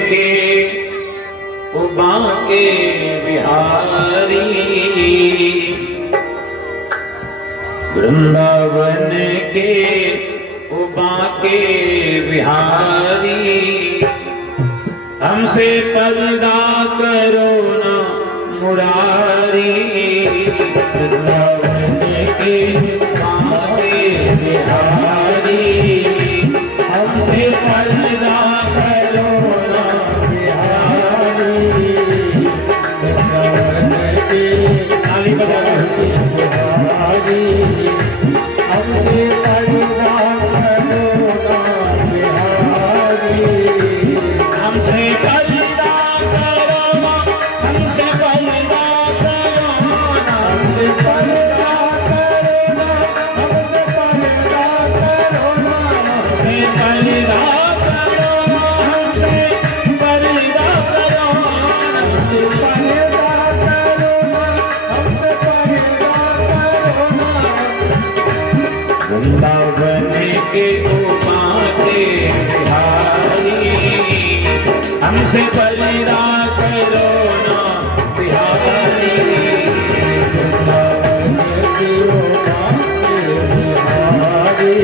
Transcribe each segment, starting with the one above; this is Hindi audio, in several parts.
के उबा के बिहारी, वृंदावन के उबा के बिहारी, हमसे पर्दा करो ना मुरारी, वृंदावन के उबा के बिहारी, हमसे पर्दा करो ना बिहारी, वृंदावन के ताली बजा बिहारी, हमसे पर्दा करो ना बिहारी, हमसे पर्दा करो ना, हमसे पर्दा करो ना, हमसे पर्दा करो ना, हमसे पर्दा करो ना, हमसे पर्दा करो ना, हमसे पर्दा करो ना, हमसे पर्दा करो ना, हमसे पर्दा करो ना, वृंदावन के उबा के बिहारी, हमसे पर्दा करो ना बिहारी, वृंदावन के उबा के बिहारी,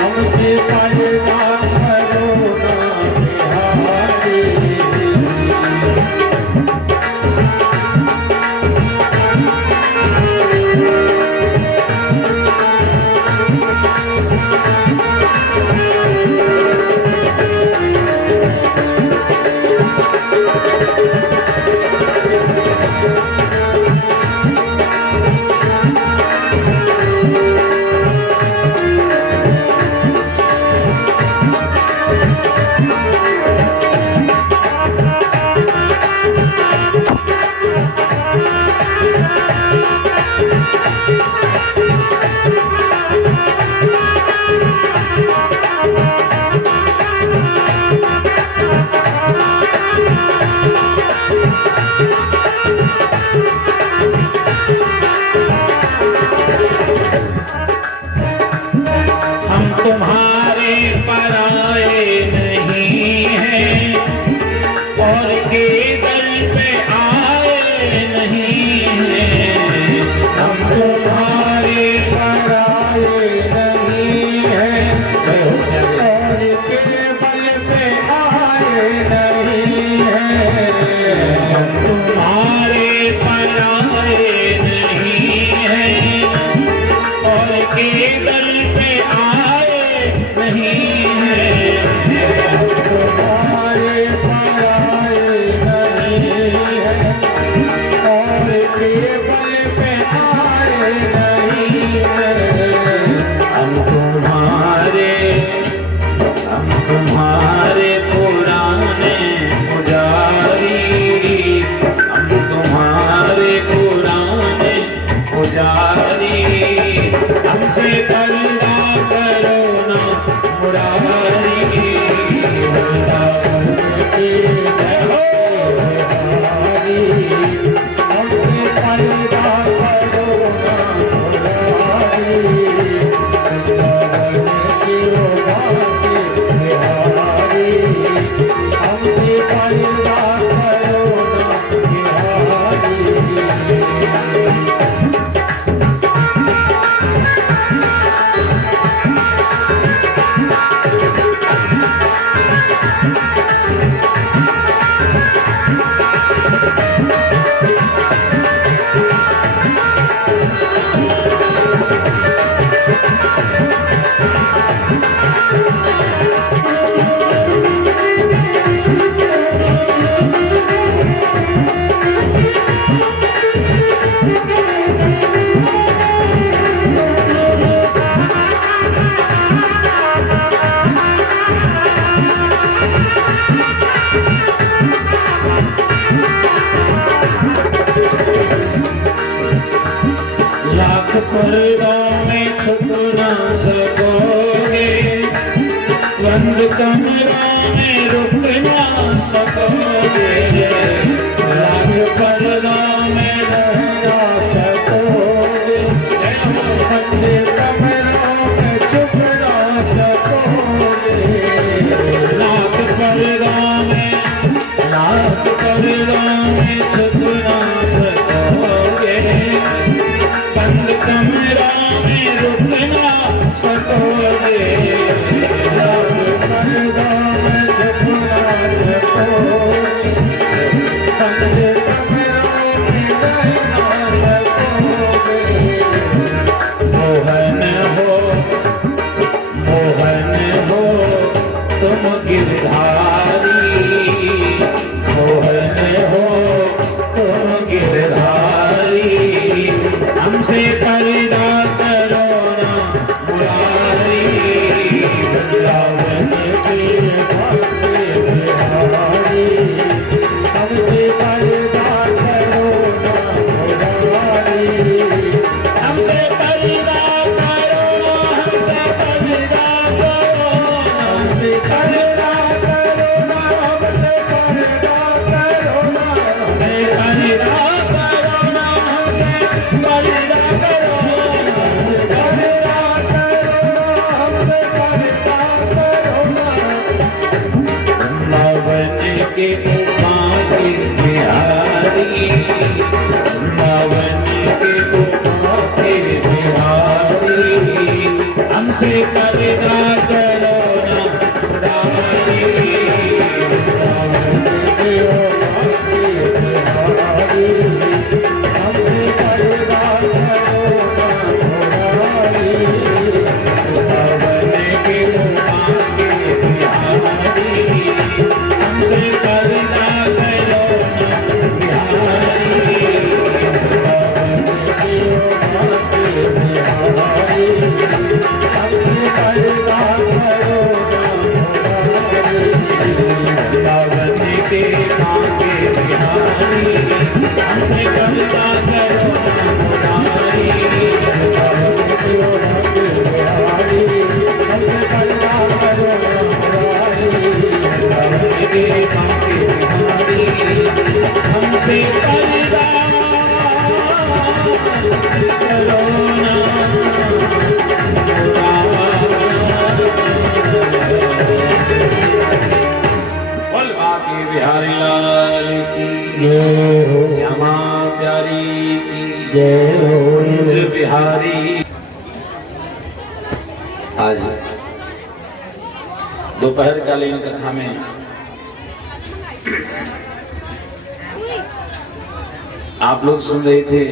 हमसे पर्दा करो ना बिहारी। हम तुम्हारे पराए नहीं हैं और के दर पे आए नहीं हैं, हम तुम्हारे पराए नहीं हैं और के बल पे आए नहीं हैं, हम तुम्हारे पराए नहीं हैं और के दर पे आए नहीं हैं, हम तुम्हारे पराए नहीं हैं और के बल पे आए नहीं हैं, हम तुम्हारे पुराने पुजारी, हम तुम्हारे पुराने पुजारी, हमसे पर्दा करो ना मुरारी, वृंदावन के जय हो बिहारी, हमसे पर्दा करो ना मुरारी, वृंदावन के उबा के बिहारी, हमसे पर्दा करो ना बिहारी। लाख पर्दों में छुप ना सकोगे, बंद कमरों में रुक ना सकोगे, लाख पर्दों में रह ना सकोगे, बंद कमरों में छुप ना सकोगे, लाख पर्दों लाख पर्दों में छुप ना सकोगे, बंद कमरा में रुक ना सकोगे, लाख पर्दों में छुप ना सकोगे, बंद कमरा में रह ना सकोगे। मोहन हो तुम गिरधारी, मोहन हो तुम गिरधारी, हमसे पर्दा करो ना मुरारी, वृंदावन के भक्ति बिहारी, हमसे पर्दा करो ना मुरारी, हमसे पर्दा करो, हमसे पर्दा करो, हमसे पर्दा करो ना, हमसे पर्दा करो ना, हमसे पर्दा करो ना, हमसे पर्दा करो, हमसे पर्दा करो ना, हमसे पर्दा करो ना। वृंदावन के गोपाल बिहारी, वृंदावन के गोपाल बिहारी, हमसे पर्दा करो ना मुरारी, वृंदावन के गोपाल बिहारी, हमसे पर्दा करो ना मुरारी, वृंदावन के गोपाल बिहारी, हमसे पर्दा करो ना बिहारी, वृंदावन के गोपाल बिहारी, हमसे पर्दा करो ना मुरारी, वृंदावन के मांगे बिहारी, हमसे पर्दा करो ना मुरारी, वृंदावन के मांगे बिहारी, हमसे पर्दा करो ना मुरारी, वृंदावन के मांगे बिहारी, हमसे पर्दा करो ना बोल बाकी बिहारी लाल की जय हो, श्यामा प्यारी की जय हो, बिहारी। आज दोपहर कालीन कथा में आप लोग सुन रहे थे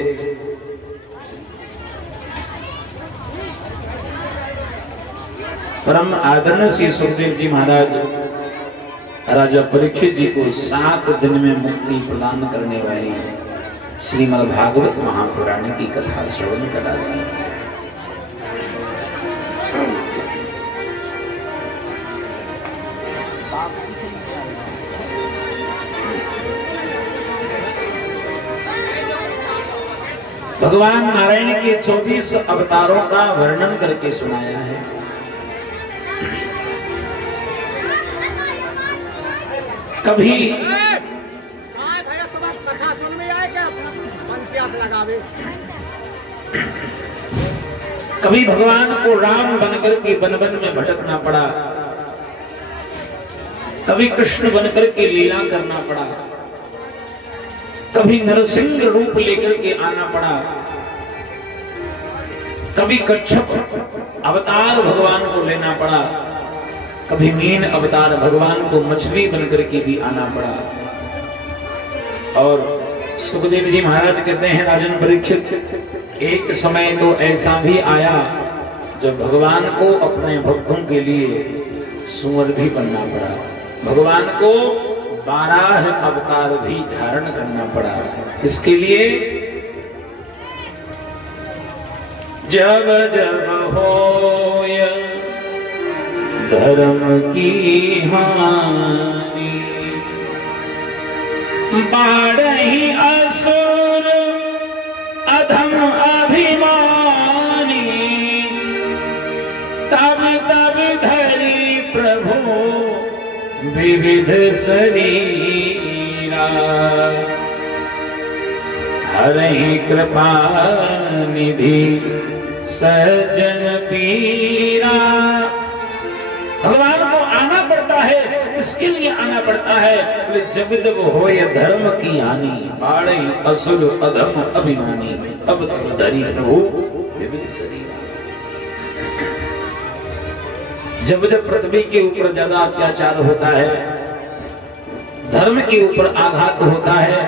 परम आदरणीय श्री सुखदेव जी महाराज राजा परीक्षित जी को 7 दिन में मुक्ति प्रदान करने वाली श्रीमद् भागवत महापुराण की कथा श्रवण करा रहे हैं। भगवान नारायण के 24 अवतारों का वर्णन करके सुनाया है। कभी कभी भगवान को राम बनकर के वन वन में भटकना पड़ा, कभी कृष्ण बनकर के लीला करना पड़ा, कभी नरसिंह रूप लेकर के आना पड़ा, कभी कच्छप अवतार भगवान को लेना पड़ा, कभी मीन अवतार भगवान को मछली बनकर के भी आना पड़ा। और सुखदेव जी महाराज कहते हैं राजन परीक्षित, एक समय तो ऐसा भी आया जब भगवान को अपने भक्तों के लिए सुअर भी बनना पड़ा, भगवान को 12 अवतार भी धारण करना पड़ा। इसके लिए जब जब होय धर्म की हानि, बाढ़हि असुर अधम अभिमानी, तब तब धरी प्रभु विविध शरीरा, हरहि कृपा निधि सज्जन पीरा। भगवान को आना पड़ता है इस किसके लिए आना पड़ता है? बोले जब जब हो ये धर्म की हानि, बाड़े असुर अधम अभिमानी, अब तब धरी प्रभु विविध शरीर। जब जब पृथ्वी के ऊपर ज्यादा अत्याचार होता है, धर्म के ऊपर आघात होता है,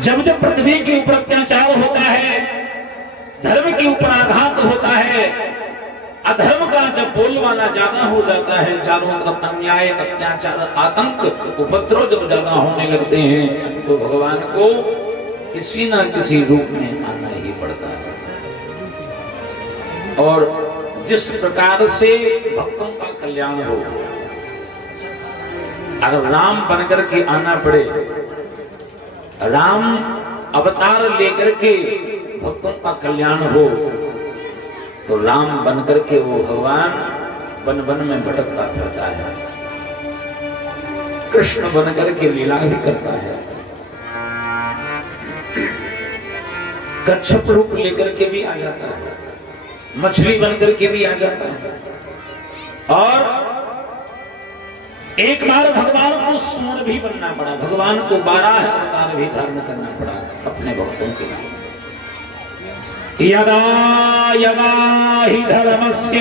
जब जब पृथ्वी के ऊपर अत्याचार होता है, धर्म के ऊपर आघात होता है, अधर्म का जब बोलबाला ज्यादा हो जाता है, चारों तरफ अन्याय अत्याचार आतंक उपद्रव जब ज्यादा होने लगते हैं, तो भगवान को किसी न किसी रूप में आना ही पड़ता है। और जिस प्रकार से भक्तों का कल्याण हो, अगर राम बनकर के आना पड़े, राम अवतार लेकर के भक्तों का कल्याण हो, तो राम बनकर के वो भगवान वन वन में भटकता फिरता है, कृष्ण बनकर के लीला भी करता है, कच्छप रूप लेकर के भी आ जाता है, मछली बनकर के भी आ जाता है। और एक बार भगवान को सूर भी बनना पड़ा, भगवान को 12 अवतार भी धारण करना पड़ा अपने भक्तों के लिए। यदा यदा हि धर्मस्य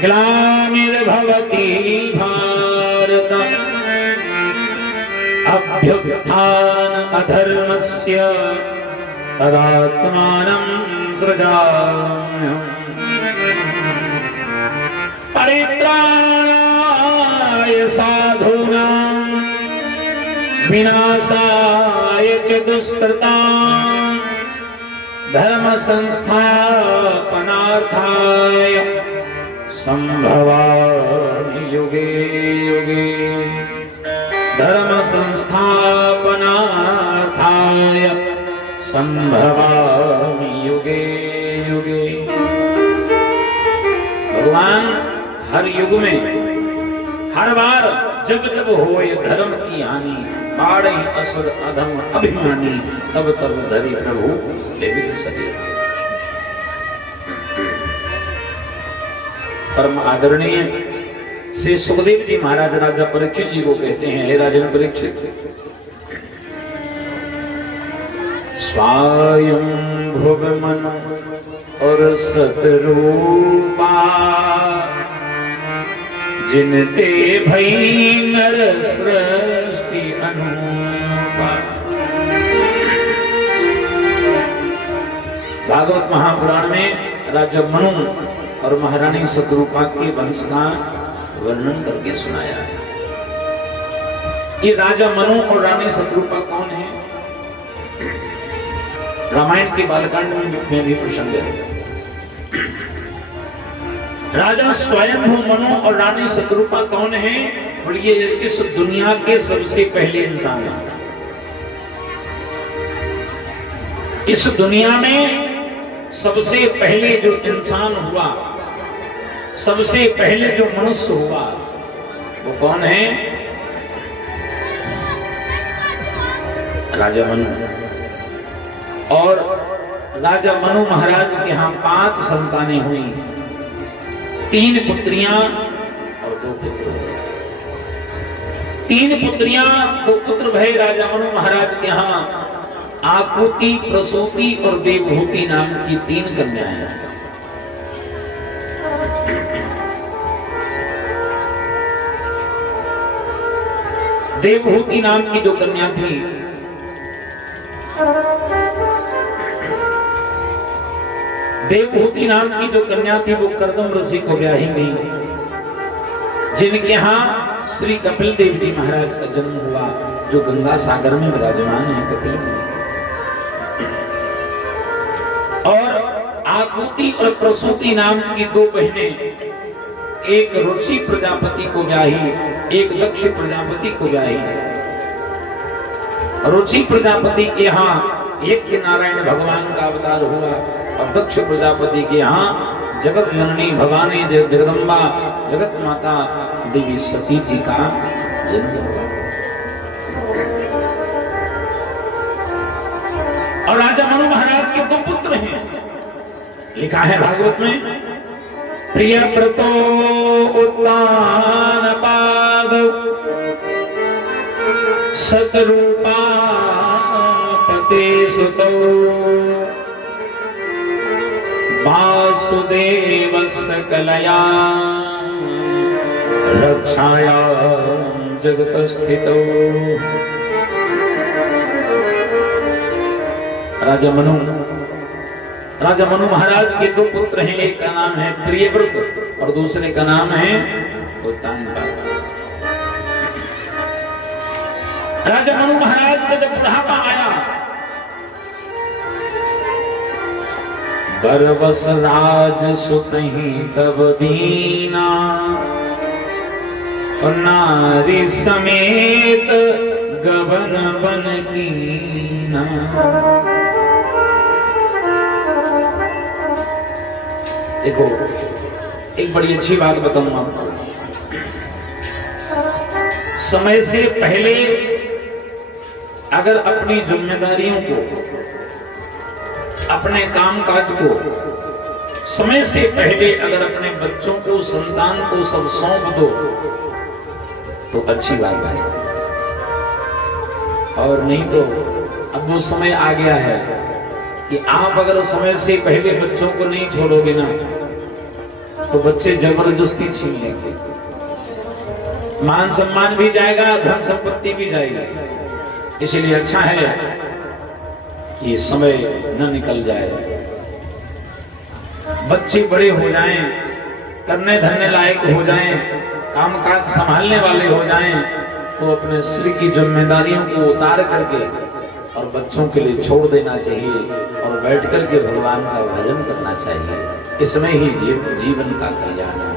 ग्लानिर्भवति भारत, अभ्युत्थान अधर्मस्य तदात्मानं सृजाम्यहम्। परित्राणाय साधूनां विनाशाय च दुष्कृतां, धर्म संस्थापनार्थाय संभवामि युगे युगे। धर्म संस्थापनार्थाय संभवामि युगे युगे। भगवान हर युग में, हर बार जब जब हो ये धर्म की हानि, बाड़े असुर अधम अभिमानी, तब तब धरि प्रभु विविध शरीर। परम आदरणीय श्री सुखदेव जी महाराज राजा परीक्षित जी को कहते हैं, हे राजन परीक्षित, स्वयं भुव मन और सतरूपा, जिनते भई नर सृष्टि अनुपा। भागवत महापुराण में राजा मनु और महारानी सतरूपा के वंश का वर्णन करके सुनाया है। ये राजा मनु और रानी सतरूपा कौन है? रामायण के बालकांड में भी प्रसंग है। राजा स्वयंभू मनु और रानी सतरूपा कौन है? और ये इस दुनिया के सबसे पहले इंसान है। इस दुनिया में सबसे पहले जो इंसान हुआ, सबसे पहले जो मनुष्य हुआ, वो कौन है? राजा मनु। और राजा मनु महाराज के यहाँ 5 संतानें हुई, 3 पुत्रियां और 2 पुत्र। 3 पुत्रियां 2 पुत्र भय राजा मनु महाराज के यहाँ। आकुति, प्रसूति और देवहूति नाम की 3 कन्याएं। देवहूति नाम की जो कन्या थी, देवहूति नाम की जो कन्या थी वो कर्दम ऋषि को ब्याही गई, जिनके यहाँ श्री कपिल देव जी महाराज का जन्म हुआ, जो गंगा सागर में विराजमान है कपिल। और आकुति और प्रसूति नाम की 2 बहनें, एक रुचि प्रजापति को ब्याही, एक दक्ष प्रजापति को ब्याही। रुचि प्रजापति के यहाँ यज्ञ नारायण भगवान का अवतार हुआ, और दक्ष प्रजापति के यहाँ जगत जननी भवानी जगदम्बा जगत माता देवी सती जी का जन्म हुआ। और राजा मनु महाराज के 2 पुत्र हैं। लिखा है भागवत में, प्रिय व्रतो उत्तानपाद सतरूपा पते सुतो वासुदेव सकलया रक्षाया जगत स्थितो। राजा मनु महाराज के 2 पुत्र हैं। एक का नाम है प्रियव्रत और दूसरे का नाम है उत्तानपाद। राजा मनु महाराज का जब बुढ़ापा आया, बरबस राज सुतहि तब दीना और नारी समेत गबन बन कीना। देखो, एक बड़ी अच्छी बात बताऊं आपको। समय से पहले अगर अपनी जिम्मेदारियों को, अपने कामकाज को समय से पहले अगर अपने बच्चों को, संतान को सब सौंप दो तो अच्छी बात है। और नहीं तो अब वो समय आ गया है कि आप अगर समय से पहले बच्चों को नहीं छोड़ोगे ना तो बच्चे जबरदस्ती छीन लेंगे। मान सम्मान भी जाएगा, धन संपत्ति भी जाएगी। इसलिए अच्छा है कि समय न निकल जाए, बच्चे बड़े हो जाएं, करने धरने लायक हो जाएं, कामकाज संभालने वाले हो जाएं, तो अपने सिर की जिम्मेदारियों को उतार करके और बच्चों के लिए छोड़ देना चाहिए और बैठ करके भगवान का भजन करना चाहिए। इसमें ही जीवन का कल्याण है।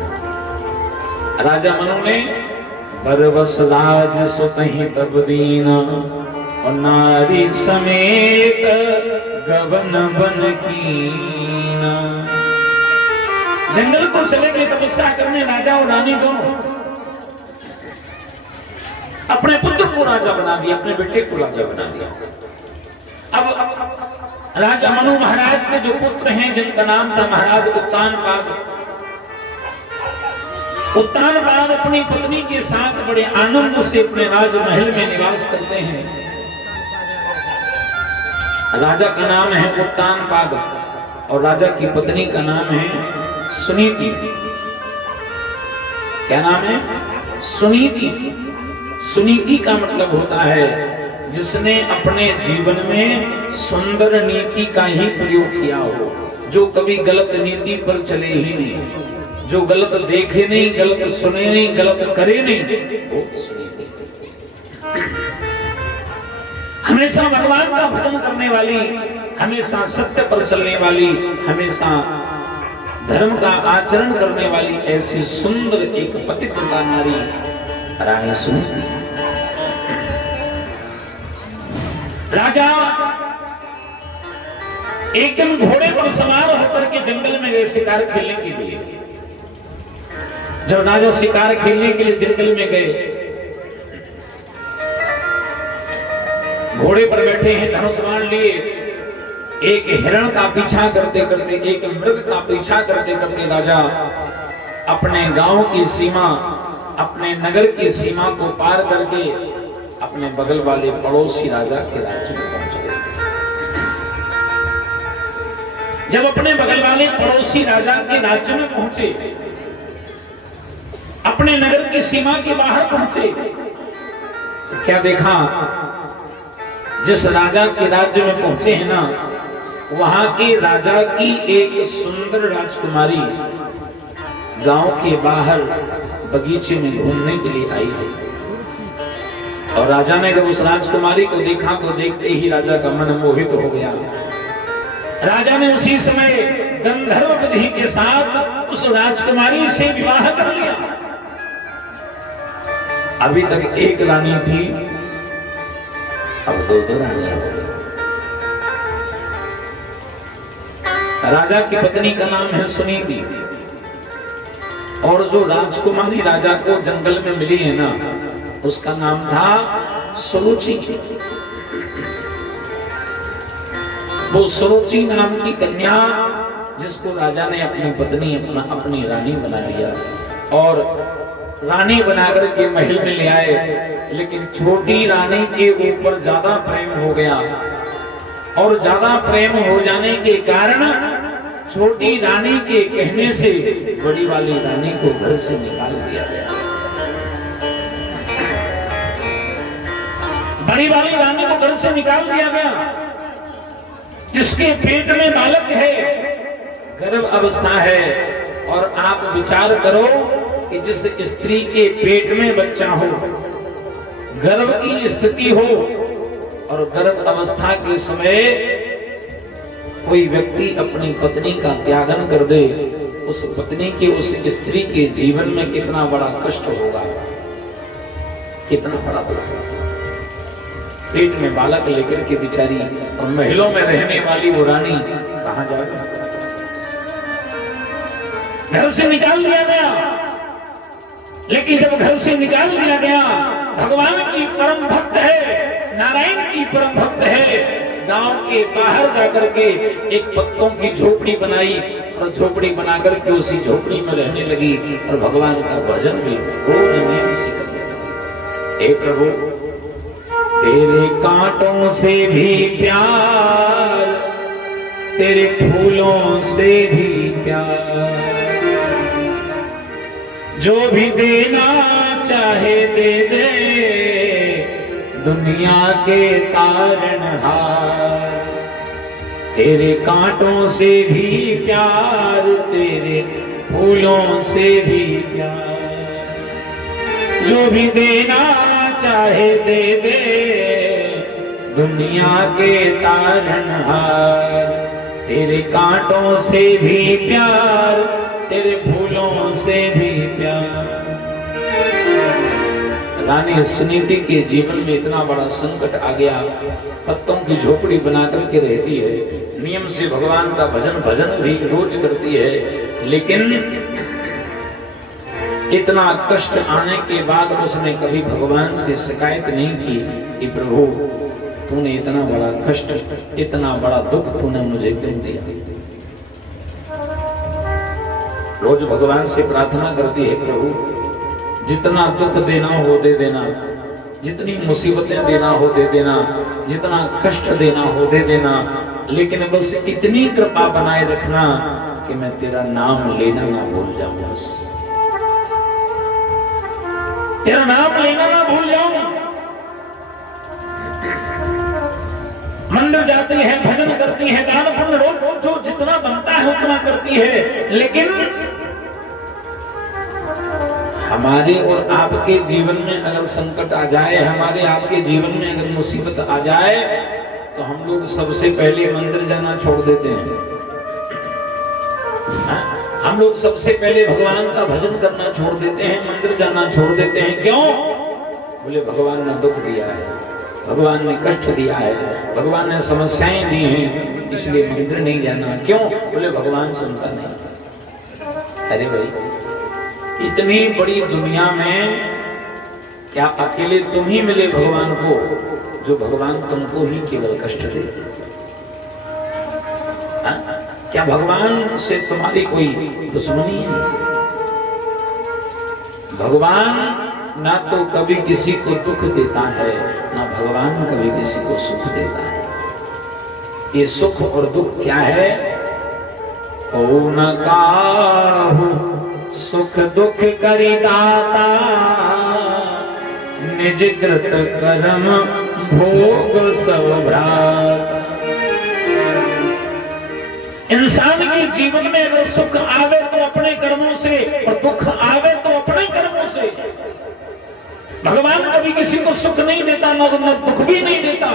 राजा मनु ने बरबस राज सुतहि तब दीना और नारी समेत गबन बन कीना। जंगल को चले गए तपस्या करने राजा और रानी दोनों। अपने पुत्र को राजा बना दिया, अपने बेटे को राजा बना दिया। अब राजा मनु महाराज के जो पुत्र हैं जिनका नाम था महाराज उत्तानपाद, उत्तानपाद अपनी पत्नी के साथ बड़े आनंद से अपने राजमहल में निवास करते हैं। राजा का नाम है उत्तानपाद और राजा की पत्नी का नाम है सुनीति। क्या नाम है? सुनीति। सुनीति का मतलब होता है जिसने अपने जीवन में सुंदर नीति का ही प्रयोग किया हो, जो कभी गलत नीति पर चले ही नहीं, जो गलत देखे नहीं, गलत सुने नहीं, गलत करे नहीं, वो सुनीति। हमेशा भगवान का भजन करने वाली, हमेशा सत्य पर चलने वाली, हमेशा धर्म का आचरण करने वाली ऐसी सुंदर एक पतिव्रता नारी रानी सुनीति। राजा एक दिन घोड़े पर सवार होकर के जंगल में गए शिकार खेलने के लिए। जब राजा शिकार खेलने के लिए जंगल में गए, घोड़े पर बैठे हैं, धनुष बाण लिए, एक हिरण का पीछा करते करते, एक मृग का पीछा करते करते राजा अपने गांव की सीमा, अपने नगर की सीमा को पार करके अपने बगल वाले पड़ोसी राजा के राज्य में पहुंच गए। जब अपने बगल वाले पड़ोसी राजा के राज्य में पहुंचे, अपने नगर की सीमा के बाहर पहुंचे, तो क्या देखा? जिस राजा के राज्य में पहुंचे हैं ना, वहां के राजा की एक सुंदर राजकुमारी गांव के बाहर बगीचे में घूमने के लिए आई है। और राजा ने जब उस राजकुमारी को देखा तो देखते ही राजा का मन मोहित हो गया। राजा ने उसी समय गंधर्व विधि के साथ उस राजकुमारी से विवाह कर लिया। अभी तक एक रानी थी, अब 2 रानियां हो गई। राजा की पत्नी का नाम है सुनीति और जो राजकुमारी राजा को जंगल में मिली है ना, उसका नाम था सुरुचि। वो सुरुचि नाम की कन्या जिसको राजा ने अपनी पत्नी अपनी रानी बना लिया और रानी बनाकर के महल में ले आए, लेकिन छोटी रानी के ऊपर ज्यादा प्रेम हो गया और ज्यादा प्रेम हो जाने के कारण छोटी रानी के कहने से बड़ी वाली रानी को घर से निकाल दिया गया। बड़ी वाली रानी को घर से निकाल दिया गया। जिसके पेट में बालक है, गर्भ अवस्था है, और आप विचार करो कि जिस स्त्री के पेट में बच्चा हो, गर्भ की स्थिति हो और गर्भ अवस्था के समय कोई व्यक्ति अपनी पत्नी का त्यागन कर दे, उस पत्नी के उस स्त्री के जीवन में कितना बड़ा कष्ट होगा, कितना बड़ा दुख। पेट में बालक लेकर के बिचारी और महलों में रहने वाली वो रानी कहां जाए? घर से निकाल दिया गया। लेकिन जब घर से निकाल दिया गया, भगवान की परम भक्त है, नारायण की परम भक्त है, गांव के बाहर जाकर के एक पत्तों की झोपड़ी बनाई और झोपड़ी बनाकर के उसी झोपड़ी में रहने लगी और भगवान का भजन भी रोज नियम से करने लगी। हे प्रभु, तेरे कांटों से भी प्यार, तेरे फूलों से भी प्यार, जो भी देना चाहे दे दे, दुनिया के तारनहार। तेरे कांटों से भी प्यार, तेरे फूलों से भी प्यार, जो भी देना चाहे दे दे, दुनिया के तारनहार। तेरे कांटों से भी प्यार, तेरे फूलों से भी प्यार। रानी सुनीति के जीवन में इतना बड़ा संकट आ गया, पत्तों की झोपड़ी बना करके रहती है, नियम से भगवान का भजन भी रोज करती है, लेकिन इतना कष्ट आने के बाद उसने कभी भगवान से शिकायत नहीं की कि प्रभु तूने इतना बड़ा कष्ट, इतना बड़ा दुख तूने मुझे क्यों दिया। रोज भगवान से प्रार्थना करती है, प्रभु जितना दुख देना हो दे देना, जितनी मुसीबतें देना हो दे देना, जितना कष्ट देना हो दे देना, लेकिन बस इतनी कृपा बनाए रखना कि मैं तेरा नाम लेना ना भूल जाऊं, बस तेरा नाम लेना ना भूल जाऊं। मंदिर जाती है, भजन करती है, दान पुण्य रोज जो जितना बनता है उतना करती है, लेकिन हमारे और आपके जीवन में अगर संकट आ जाए, हमारे आपके जीवन में अगर मुसीबत आ जाए, तो हम लोग सबसे पहले मंदिर जाना छोड़ देते हैं। हम लोग सबसे पहले भगवान का भजन करना छोड़ देते हैं, मंदिर जाना छोड़ देते हैं। क्यों? बोले भगवान ने दुख दिया है, भगवान ने कष्ट दिया है, भगवान ने समस्याएं दी हैं, इसलिए मंदिर नहीं जाना। क्यों? बोले भगवान सुनता नहीं। अरे भाई, इतनी बड़ी दुनिया में क्या अकेले तुम ही मिले भगवान को, जो भगवान तुमको ही केवल कष्ट दे? क्या भगवान से तुम्हारी कोई दुश्मनी है? भगवान ना तो कभी किसी को दुख देता है, ना भगवान कभी किसी को सुख देता है। ये सुख और दुख क्या है? ओ न काहू सुख दुख करी दाता, निज कृत कर्म भोग सब भ्राता। इंसान के जीवन में अगर सुख आवे तो अपने कर्मों से, और दुख आवे तो अपने कर्मों से। भगवान कभी किसी को सुख नहीं देता, न दुख भी नहीं देता।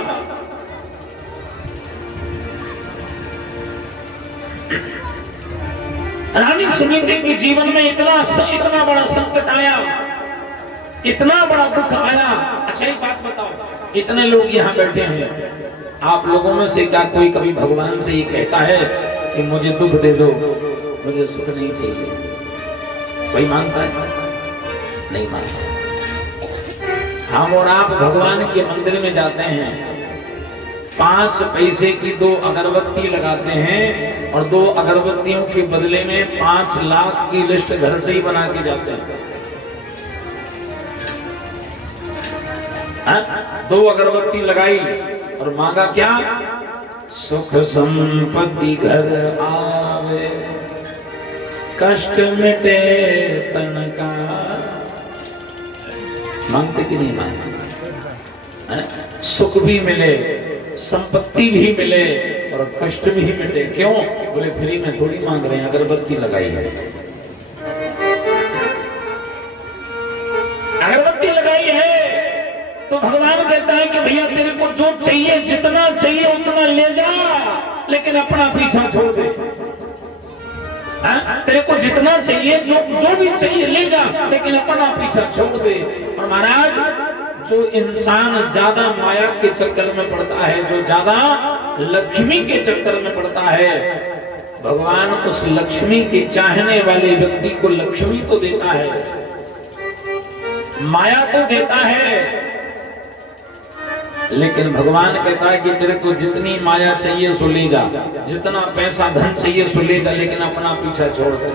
रानी सुनीति के जीवन में इतना बड़ा संकट आया, इतना बड़ा दुख आया। अच्छा एक बात बताओ, इतने लोग यहाँ बैठे हैं, आप लोगों में से क्या कोई कभी भगवान से ये कहता है कि मुझे दुख दे दो, मुझे सुख नहीं चाहिए? कोई मानता है? नहीं मानता। हम और आप भगवान के मंदिर में जाते हैं, 5 पैसे की 2 अगरबत्ती लगाते हैं और 2 अगरबत्तियों के बदले में 5 लाख की लिस्ट घर से ही बना के जाते हैं। 2 अगरबत्ती लगाई और मांगा क्या? सुख संपत्ति घर आवे, कष्ट मिटे तन का। मांगते कि नहीं मांगते? सुख भी मिले, संपत्ति भी मिले और कष्ट भी मिटे। क्यों? बोले फ्री में थोड़ी मांग रहे हैं, अगरबत्ती लगाई है। अगरबत्ती लगाई है तो भगवान कहता है कि भैया तेरे को जो चाहिए, जितना चाहिए उतना ले जा, लेकिन अपना पीछा छोड़ दे। तेरे को जितना चाहिए, जो भी चाहिए ले जा, लेकिन अपना पीछा छोड़ दे। और महाराज, जो इंसान ज्यादा माया के चक्कर में पड़ता है, जो ज्यादा लक्ष्मी के चक्कर में पड़ता है, भगवान उस लक्ष्मी के चाहने वाले व्यक्ति को लक्ष्मी तो देता है, माया तो देता है, लेकिन भगवान कहता है कि तेरे को जितनी माया चाहिए सो ले जा, जितना पैसा धन चाहिए सो ले जा, लेकिन अपना पीछा छोड़ दे,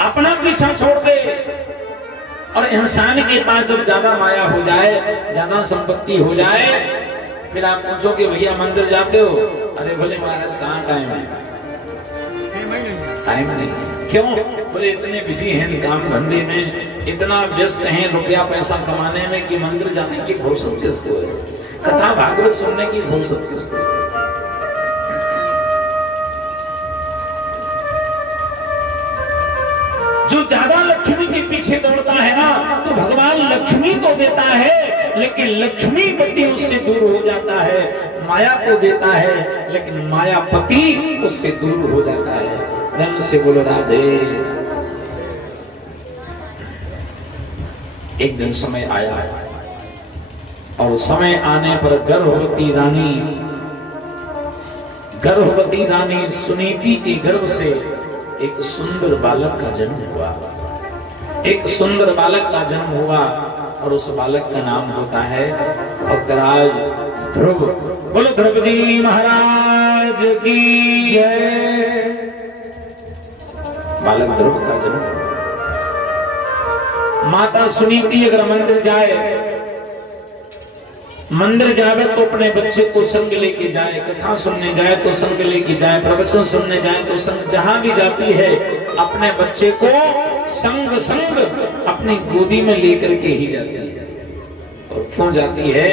अपना पीछा छोड़ दे। और इंसान के पास जब ज्यादा माया हो जाए, ज्यादा संपत्ति हो जाए, फिर आप पूछो कि भैया मंदिर जाते हो? अरे भले महाराज कहाँ टाइम है, टाइम नहीं। क्यों? बोले इतने बिजी हैं काम धंधे में, इतना व्यस्त हैं रुपया पैसा कमाने में कि मंदिर जाने की फुर्सत किसको है, कथा भागवत सुनने की फुर्सत किसको है। जो ज्यादा लक्ष्मी के पीछे दौड़ता है ना, तो भगवान लक्ष्मी तो देता है, लेकिन लक्ष्मीपति उससे दूर हो जाता है। माया तो देता है, लेकिन मायापति उससे दूर हो जाता है। प्रेम से बोलो राधे। एक दिन समय आया और समय आने पर गर्भवती रानी सुनीति के गर्भ से एक सुंदर बालक का जन्म हुआ। एक सुंदर बालक का जन्म हुआ और उस बालक का नाम होता है भक्तराज ध्रुव। बोलो ध्रुव जी महाराज की जय। बालक ध्रुव का जन्म। माता सुनीति अगर मंदिर जाए तो अपने बच्चे को संग लेके जाए, कथा सुनने जाए तो संग लेके जाए, प्रवचन सुनने जाए तो संग, जहां भी जाती है अपने बच्चे को संग अपनी गोदी में लेकर के ही जाती है। और क्यों जाती है?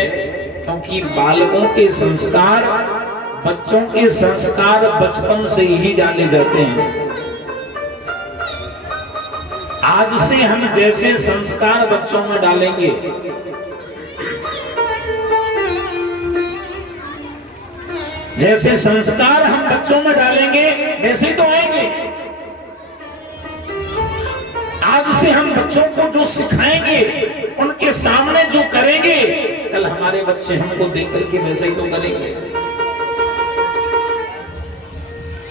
क्योंकि बालकों के संस्कार, बच्चों के संस्कार बचपन से ही डाले जाते हैं। आज से हम जैसे संस्कार बच्चों में डालेंगे, जैसे संस्कार हम बच्चों में डालेंगे वैसे तो आएंगे। आज से हम बच्चों को जो सिखाएंगे, उनके सामने जो करेंगे, कल हमारे बच्चे हमको देख करके वैसे ही तो करेंगे।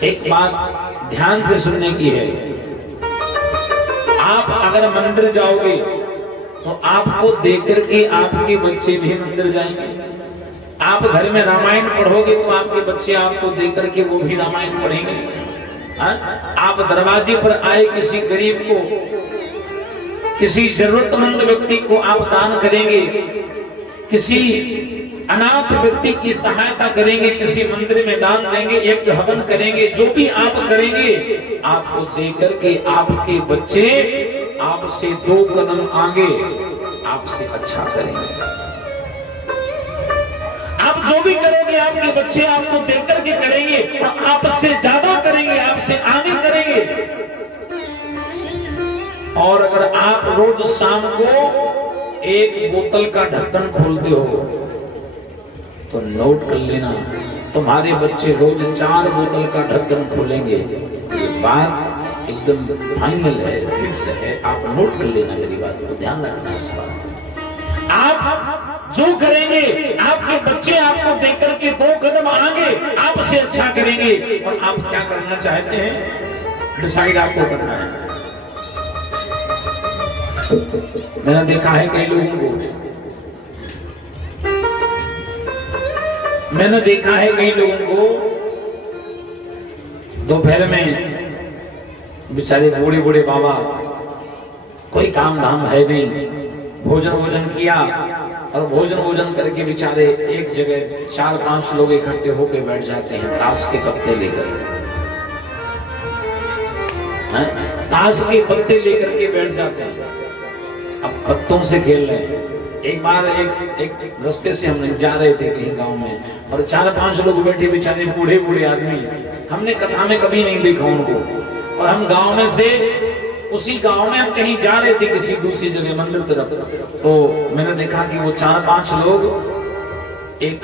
एक बात ध्यान से सुनने की है, आप अगर मंदिर जाओगे तो आपको देख करके आपके बच्चे भी मंदिर जाएंगे। आप घर में रामायण पढ़ोगे तो आपके बच्चे आपको देख करके वो भी रामायण पढ़ेंगे। आप दरवाजे पर आए किसी गरीब को, किसी जरूरतमंद व्यक्ति को आप दान करेंगे, किसी अनाथ व्यक्ति की सहायता करेंगे, किसी मंदिर में दान देंगे, यज्ञ हवन करेंगे, जो भी आप करेंगे, आपको देख करके आपके बच्चे आपसे 2 कदम आगे आपसे अच्छा करेंगे। आप जो भी करोगे आपके बच्चे आपको देख करके करेंगे और आपसे ज्यादा करेंगे, आपसे आगे करेंगे। और अगर आप रोज शाम को 1 बोतल का ढक्कन खोलते हो तो नोट कर लेना, तुम्हारे बच्चे रोज 4 बोतल का ढक्कन खोलेंगे। ये बात एकदम फाइनल है, फिक्स है, आप नोट कर लेना, मेरी बात को ध्यान रखना। इस बात आप जो करेंगे आपके बच्चे आपको देख करके 2 कदम आगे आपसे अच्छा करेंगे। और आप क्या करना चाहते हैं, डिसाइड आपको करना है। मैंने देखा है कई लोगों को मैंने देखा है कई लोगों को दोपहर में बेचारे बूढ़े बूढ़े बाबा, कोई काम धाम है नहीं, भोजन किया और भोजन करके बेचारे एक जगह 4-5 लोग इकट्ठे होकर बैठ जाते हैं ताश के पत्ते लेकर। ताश के पत्ते लेकर के बैठ जाते हैं, अब पत्तों से खेल रहे हैं। एक बार एक रास्ते से हम जा रहे थे कहीं गांव में और 4-5 लोग बैठे बेचारे बूढ़े बूढ़े आदमी, हमने कथा में कभी नहीं देखा उनको। और हम गांव में से उसी गांव में हम कहीं जा रहे थे किसी दूसरी जगह मंदिर तरफ, तो मैंने देखा कि वो 4-5 लोग एक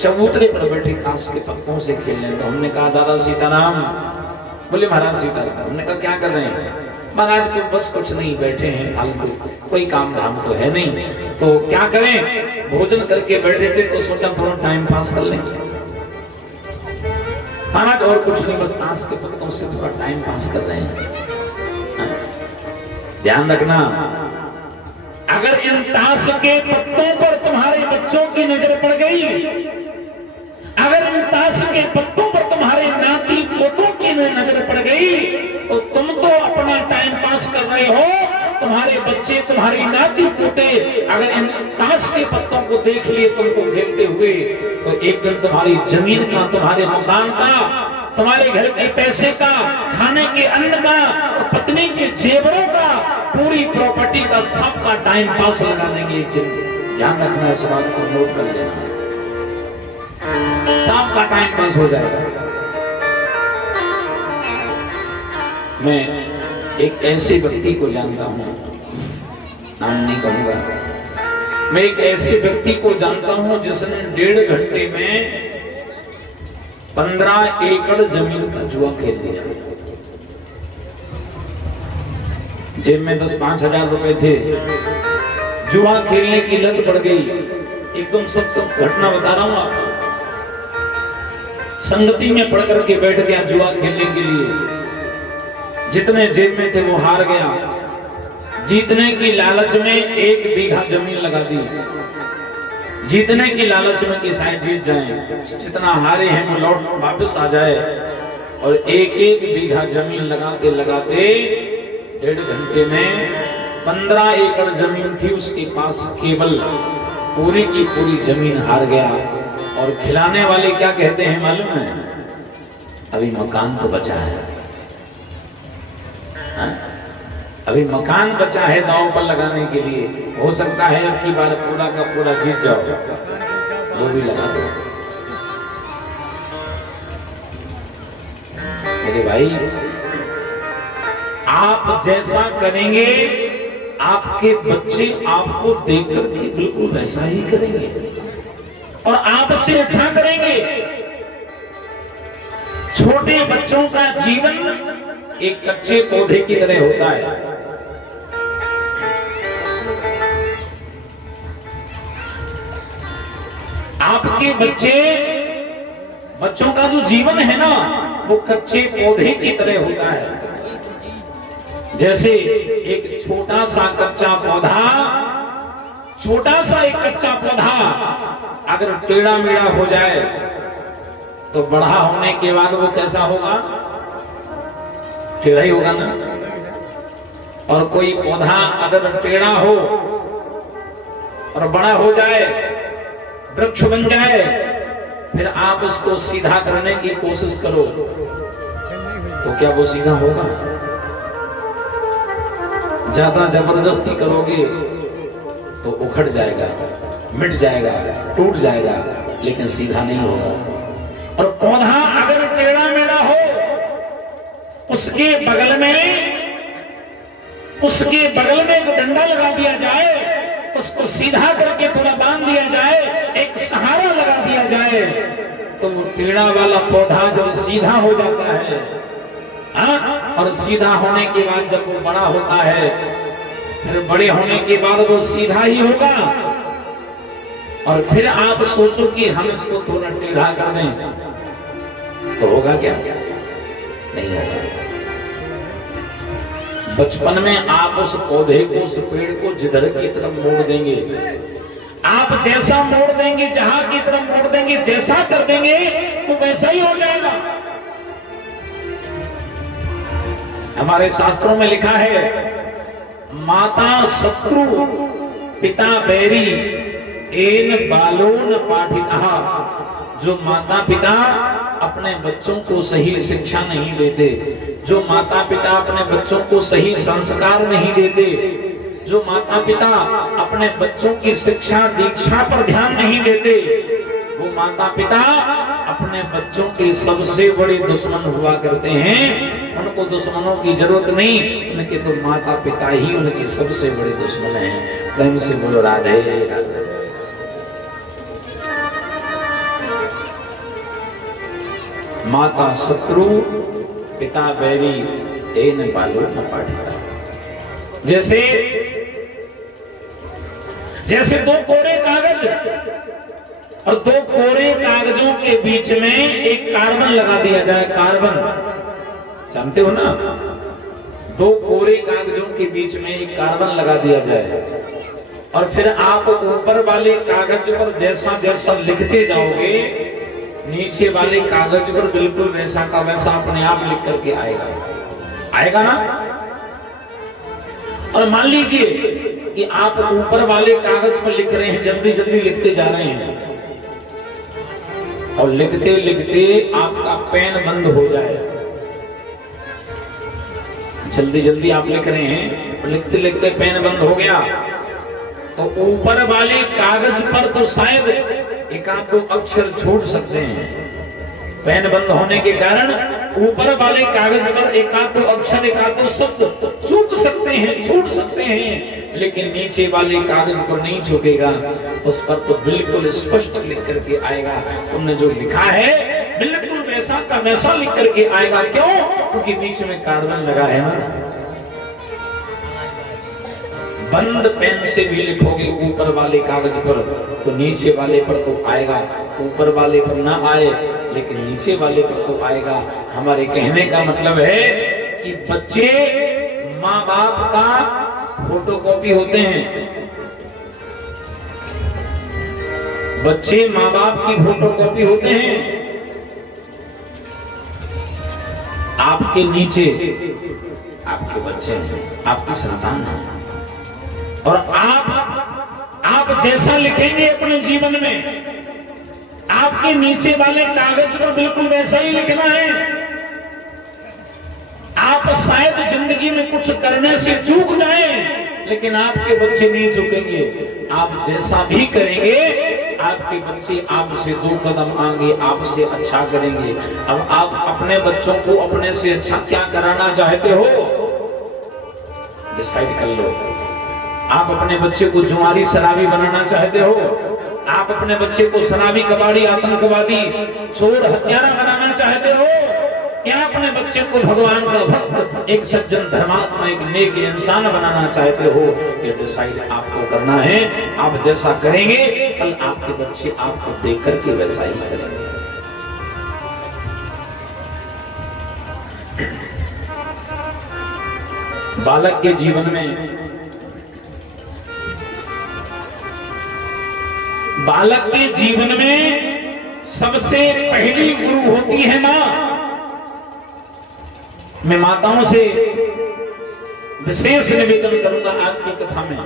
चबूतरे पर बैठे ताश के पत्तों से खेल रहे। तो हमने कहा दादा सीताराम, बोले महाराज सीताराम। हमने कहा क्या कर रहे हैं? महाराज को बस कुछ नहीं, बैठे हैं फालतू, कोई काम धाम तो है नहीं, तो क्या करें, भोजन करके बैठे थे तो सोचा थोड़ा टाइम पास कर लेंगे। महाराज और कुछ नहीं, बस ताश के पत्तों से थोड़ा टाइम पास कर रहे हैं। ध्यान रखना, अगर इन ताश के पत्तों पर तुम्हारे बच्चों की नजर पड़ गई, अगर इन ताश के पत्तों पर तुम्हारे नाती पोतों की नजर पड़ गई, तो तुम तो अपना टाइम पास कर रहे हो, तुम्हारे बच्चे तुम्हारी नाती पोते अगर इन ताश के पत्तों को देख लिए तुमको खेलते हुए, तो एक दिन तुम्हारी जमीन का, तुम्हारे मकान का, तुम्हारे घर के पैसे का, खाने के अन्न का, पत्नी के जेवरों का, पूरी प्रॉपर्टी का, सबका टाइम पास लगा देंगे एक दिन। ध्यान रखना, इस बात को नोट कर लेना, सबका टाइम पास हो जाएगा। मैं एक ऐसे व्यक्ति को जानता हूं, नाम नहीं कहूंगा, मैं एक ऐसे व्यक्ति को जानता हूं जिसने 1.5 घंटे में 15 एकड़ जमीन का जुआ खेल दिया। जेब में 10-5 हजार रुपए थे, जुआ खेलने की लत पड़ गई। एकदम सब घटना बता रहा हूं आपको। संगति में पड़ करके बैठ गया जुआ खेलने के लिए, जितने जेब में थे वो हार गया। जीतने की लालच में 1 बीघा जमीन लगा दी, जीतने की लालच में कि शायद जीत जाएं, जितना हारे हैं वो लौट वापस आ जाए। और 1-1 बीघा जमीन लगाते लगाते 1.5 घंटे में 15 एकड़ जमीन थी उसके पास, केवल पूरी की पूरी जमीन हार गया। और खिलाने वाले क्या कहते हैं मालूम है? अभी मकान तो बचा है, अभी मकान बचा है दांव पर लगाने के लिए, हो सकता है अब की बार पूरा का पूरा जीत जाओ, वो भी लगा दो। मेरे भाई, आप जैसा करेंगे आपके बच्चे आपको देख करके बिल्कुल वैसा ही करेंगे और आपसे अच्छा करेंगे। छोटे बच्चों का जीवन एक कच्चे पौधे की तरह होता है। आपके बच्चों का जो जीवन है ना, वो कच्चे पौधे की तरह होता है। जैसे एक छोटा सा कच्चा पौधा, छोटा सा एक कच्चा पौधा अगर टेढ़ा मेढ़ा हो जाए तो बड़ा होने के बाद वो कैसा होगा? टेढ़ा ही होगा ना। और कोई पौधा अगर टेढ़ा हो और बड़ा हो जाए, वृक्ष बन जाए, फिर आप उसको सीधा करने की कोशिश करो तो क्या वो सीधा होगा? ज्यादा जबरदस्ती करोगे तो उखड़ जाएगा, मिट जाएगा, टूट जाएगा, लेकिन सीधा नहीं होगा। और पौधा अगर टेढ़ा मेढ़ा हो, उसके बगल में एक डंडा लगा दिया जाए, उसको सीधा करके थोड़ा बांध दिया जाए, एक सहारा लगा दिया जाए, तो वो टेढ़ा वाला पौधा जब सीधा हो जाता है, और सीधा होने के बाद जब वो बड़ा होता है, फिर बड़े होने के बाद वो सीधा ही होगा। और फिर आप सोचो कि हम इसको थोड़ा टेढ़ा कर दें तो होगा क्या? नहीं होगा। बचपन में आप उस पौधे को, उस पेड़ को जिधर की तरफ मोड़ देंगे, आप जैसा मोड़ देंगे, जहां की तरफ मोड़ देंगे, जैसा कर देंगे तो वैसा ही हो जाएगा। हमारे शास्त्रों में लिखा है, माता शत्रु पिता बैरी एन बालो न पाठिता। जो माता पिता अपने बच्चों को सही शिक्षा नहीं देते, जो माता पिता अपने बच्चों को सही संस्कार नहीं देते, जो माता पिता अपने बच्चों की शिक्षा दीक्षा पर ध्यान नहीं देते, वो माता पिता अपने बच्चों के सबसे बड़े दुश्मन हुआ करते हैं। उनको दुश्मनों की जरूरत नहीं, उनके तो माता पिता ही उनके सबसे बड़े दुश्मन हैं। प्रेम से बोलो राधे राधे। माता शत्रु पिता बैरी एन बालो न पाठिता। जैसे दो कोरे कागज और दो कोरे कागजों के बीच में एक कार्बन लगा दिया जाए। कार्बन जानते हो ना, दो कोरे कागजों के बीच में एक कार्बन लगा दिया जाए और फिर आप ऊपर वाले कागज पर जैसा जैसा लिखते जाओगे, नीचे वाले कागज पर बिल्कुल वैसा का वैसा अपने आप लिख करके आएगा ना। और मान लीजिए कि आप ऊपर वाले कागज पर लिख रहे हैं, जल्दी जल्दी लिखते जा रहे हैं और लिखते लिखते आपका पेन बंद हो जाए। जल्दी जल्दी आप लिख रहे हैं और लिखते लिखते पेन बंद हो गया, तो ऊपर वाले कागज पर तो शायद एक आध दो अक्षर छूट सकते हैं। पेन बंद होने के कारण ऊपर वाले कागज पर एक आध दो अक्षर, एक आध दो शब्द चूक सकते हैं, छूट सकते हैं, लेकिन नीचे वाले कागज पर नहीं छूटेगा। उस पर तो बिल्कुल स्पष्ट लिख करके आएगा। तुमने जो लिखा है बिल्कुल वैसा का वैसा लिख करके आएगा। क्यों? क्योंकि बीच में कार्बन लगा है ना। बंद पेन से भी लिखोगे ऊपर वाले कागज पर तो नीचे वाले पर तो आएगा, ऊपर वाले पर ना आए लेकिन नीचे वाले पर तो आएगा। हमारे कहने का मतलब है कि बच्चे माँ बाप का फोटोकॉपी होते हैं। बच्चे माँ बाप की फोटोकॉपी होते हैं। आपके नीचे आपके बच्चे हैं, आपकी संतान है, और आप जैसा लिखेंगे अपने जीवन में, आपके नीचे वाले कागज पर बिल्कुल वैसा ही लिखना है। आप शायद जिंदगी में कुछ करने से चूक जाएं, लेकिन आपके बच्चे नहीं चूकेंगे। आप जैसा भी करेंगे आपके बच्चे आपसे दो कदम आगे आपसे अच्छा करेंगे। अब आप अपने बच्चों को अपने से अच्छा क्या कराना चाहते हो, डिसाइड कर लो। आप अपने बच्चे को जुआरी शराबी बनाना चाहते हो, आप अपने बच्चे को शराबी कबाड़ी आतंकवादी चोर हत्यारा बनाना चाहते हो, क्या अपने बच्चे को भगवान का भक्त एक सज्जन धर्मात्मा एक नेक इंसान बनाना चाहते हो, ये डिसाइड आपको करना है। आप जैसा करेंगे कल आपके बच्चे आपको देख करके वैसा ही करेंगे। बालक के जीवन में सबसे पहली गुरु होती है मां। मैं माताओं से विशेष निवेदन करूंगा आज की कथा में।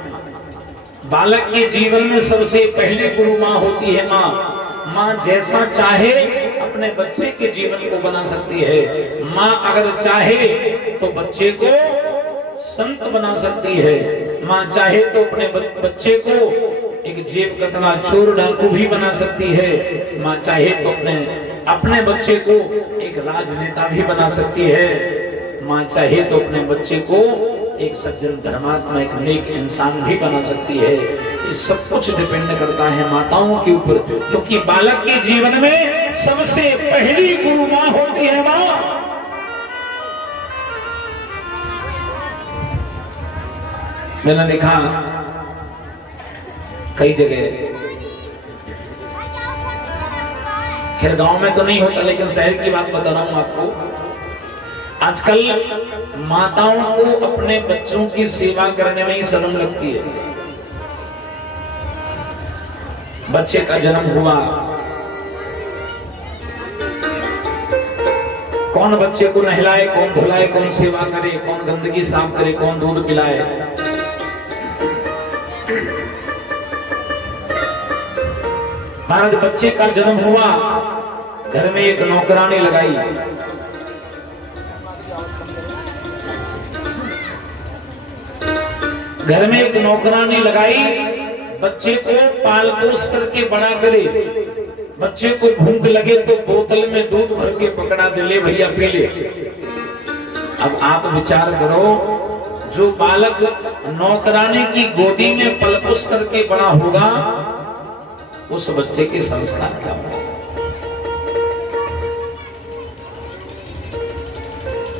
बालक के जीवन में सबसे पहली गुरु मां होती है मां। मां जैसा चाहे अपने बच्चे के जीवन को बना सकती है। मां अगर चाहे तो बच्चे को संत बना सकती है। मां चाहे तो अपने बच्चे को एक जेब कतरा चोर डाकू भी बना सकती है। मां चाहे तो अपने बच्चे को एक राजनेता भी बना सकती है। मां चाहे तो अपने बच्चे को एक सज्जन धर्मात्मा एक नेक इंसान भी बना सकती है। ये सब कुछ डिपेंड करता है माताओं के ऊपर, क्योंकि बालक के जीवन में सबसे पहली गुरु मां होती है मां। मैंने देखा कई जगह, खैर गांव में तो नहीं होता लेकिन शहर की बात बता रहा हूं आपको। आजकल माताओं को अपने बच्चों की सेवा करने में ही शर्म लगती है। बच्चे का जन्म हुआ, कौन बच्चे को नहलाए, कौन धुलाए, कौन सेवा करे, कौन गंदगी साफ करे, कौन दूध पिलाए। महाराज बच्चे का जन्म हुआ, घर में एक नौकरानी लगाई। घर में एक नौकरानी लगाई, बच्चे को पाल पोस करके बड़ा करे। बच्चे को भूख लगे तो बोतल में दूध भर के पकड़ा दे, ले भैया पी ले। अब आप विचार करो, जो बालक नौकरानी की गोदी में पलपुस करके बड़ा होगा, उस बच्चे के संस्कार क्या होंगे।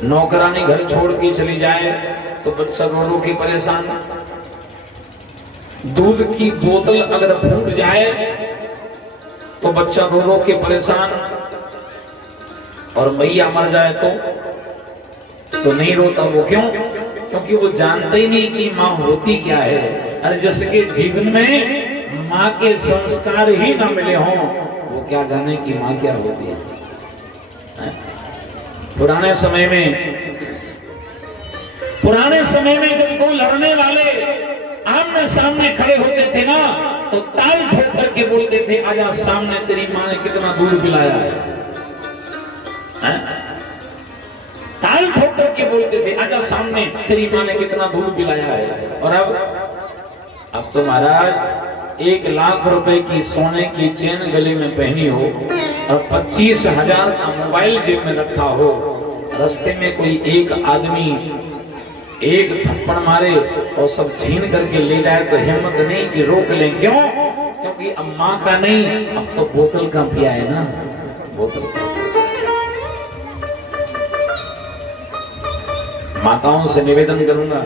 नौकरानी घर छोड़ के चली जाए तो बच्चा रो रो के परेशान। दूध की बोतल अगर फूट जाए तो बच्चा रो रो के परेशान। और मैया मर जाए तो नहीं रोता। वो क्यों? क्योंकि वो जानते ही नहीं कि माँ होती क्या है। अरे जिसके जीवन में माँ के संस्कार ही ना मिले हों, वो क्या जाने कि माँ क्या होती है। पुराने समय में जब दो लड़ने वाले आमने सामने खड़े होते थे ना, तो ताल ठोक करके बोलते थे, आजा सामने, तेरी माँ ने कितना दूध पिलाया है। ताल ठोक करके बोलते थे, आजा सामने, तेरी माँ ने कितना दूध पिलाया है। और अब तो महाराज 1 लाख रुपए की सोने की चेन गले में पहनी हो और 25,000 का मोबाइल जेब में रखा हो, रास्ते में कोई एक आदमी एक थप्पड़ मारे और सब छीन करके ले जाए तो हिम्मत नहीं कि रोक लें। क्यों? क्योंकि अब माँ का नहीं, अब तो बोतल का पिया है ना, बोतल का। माताओं से निवेदन करूंगा,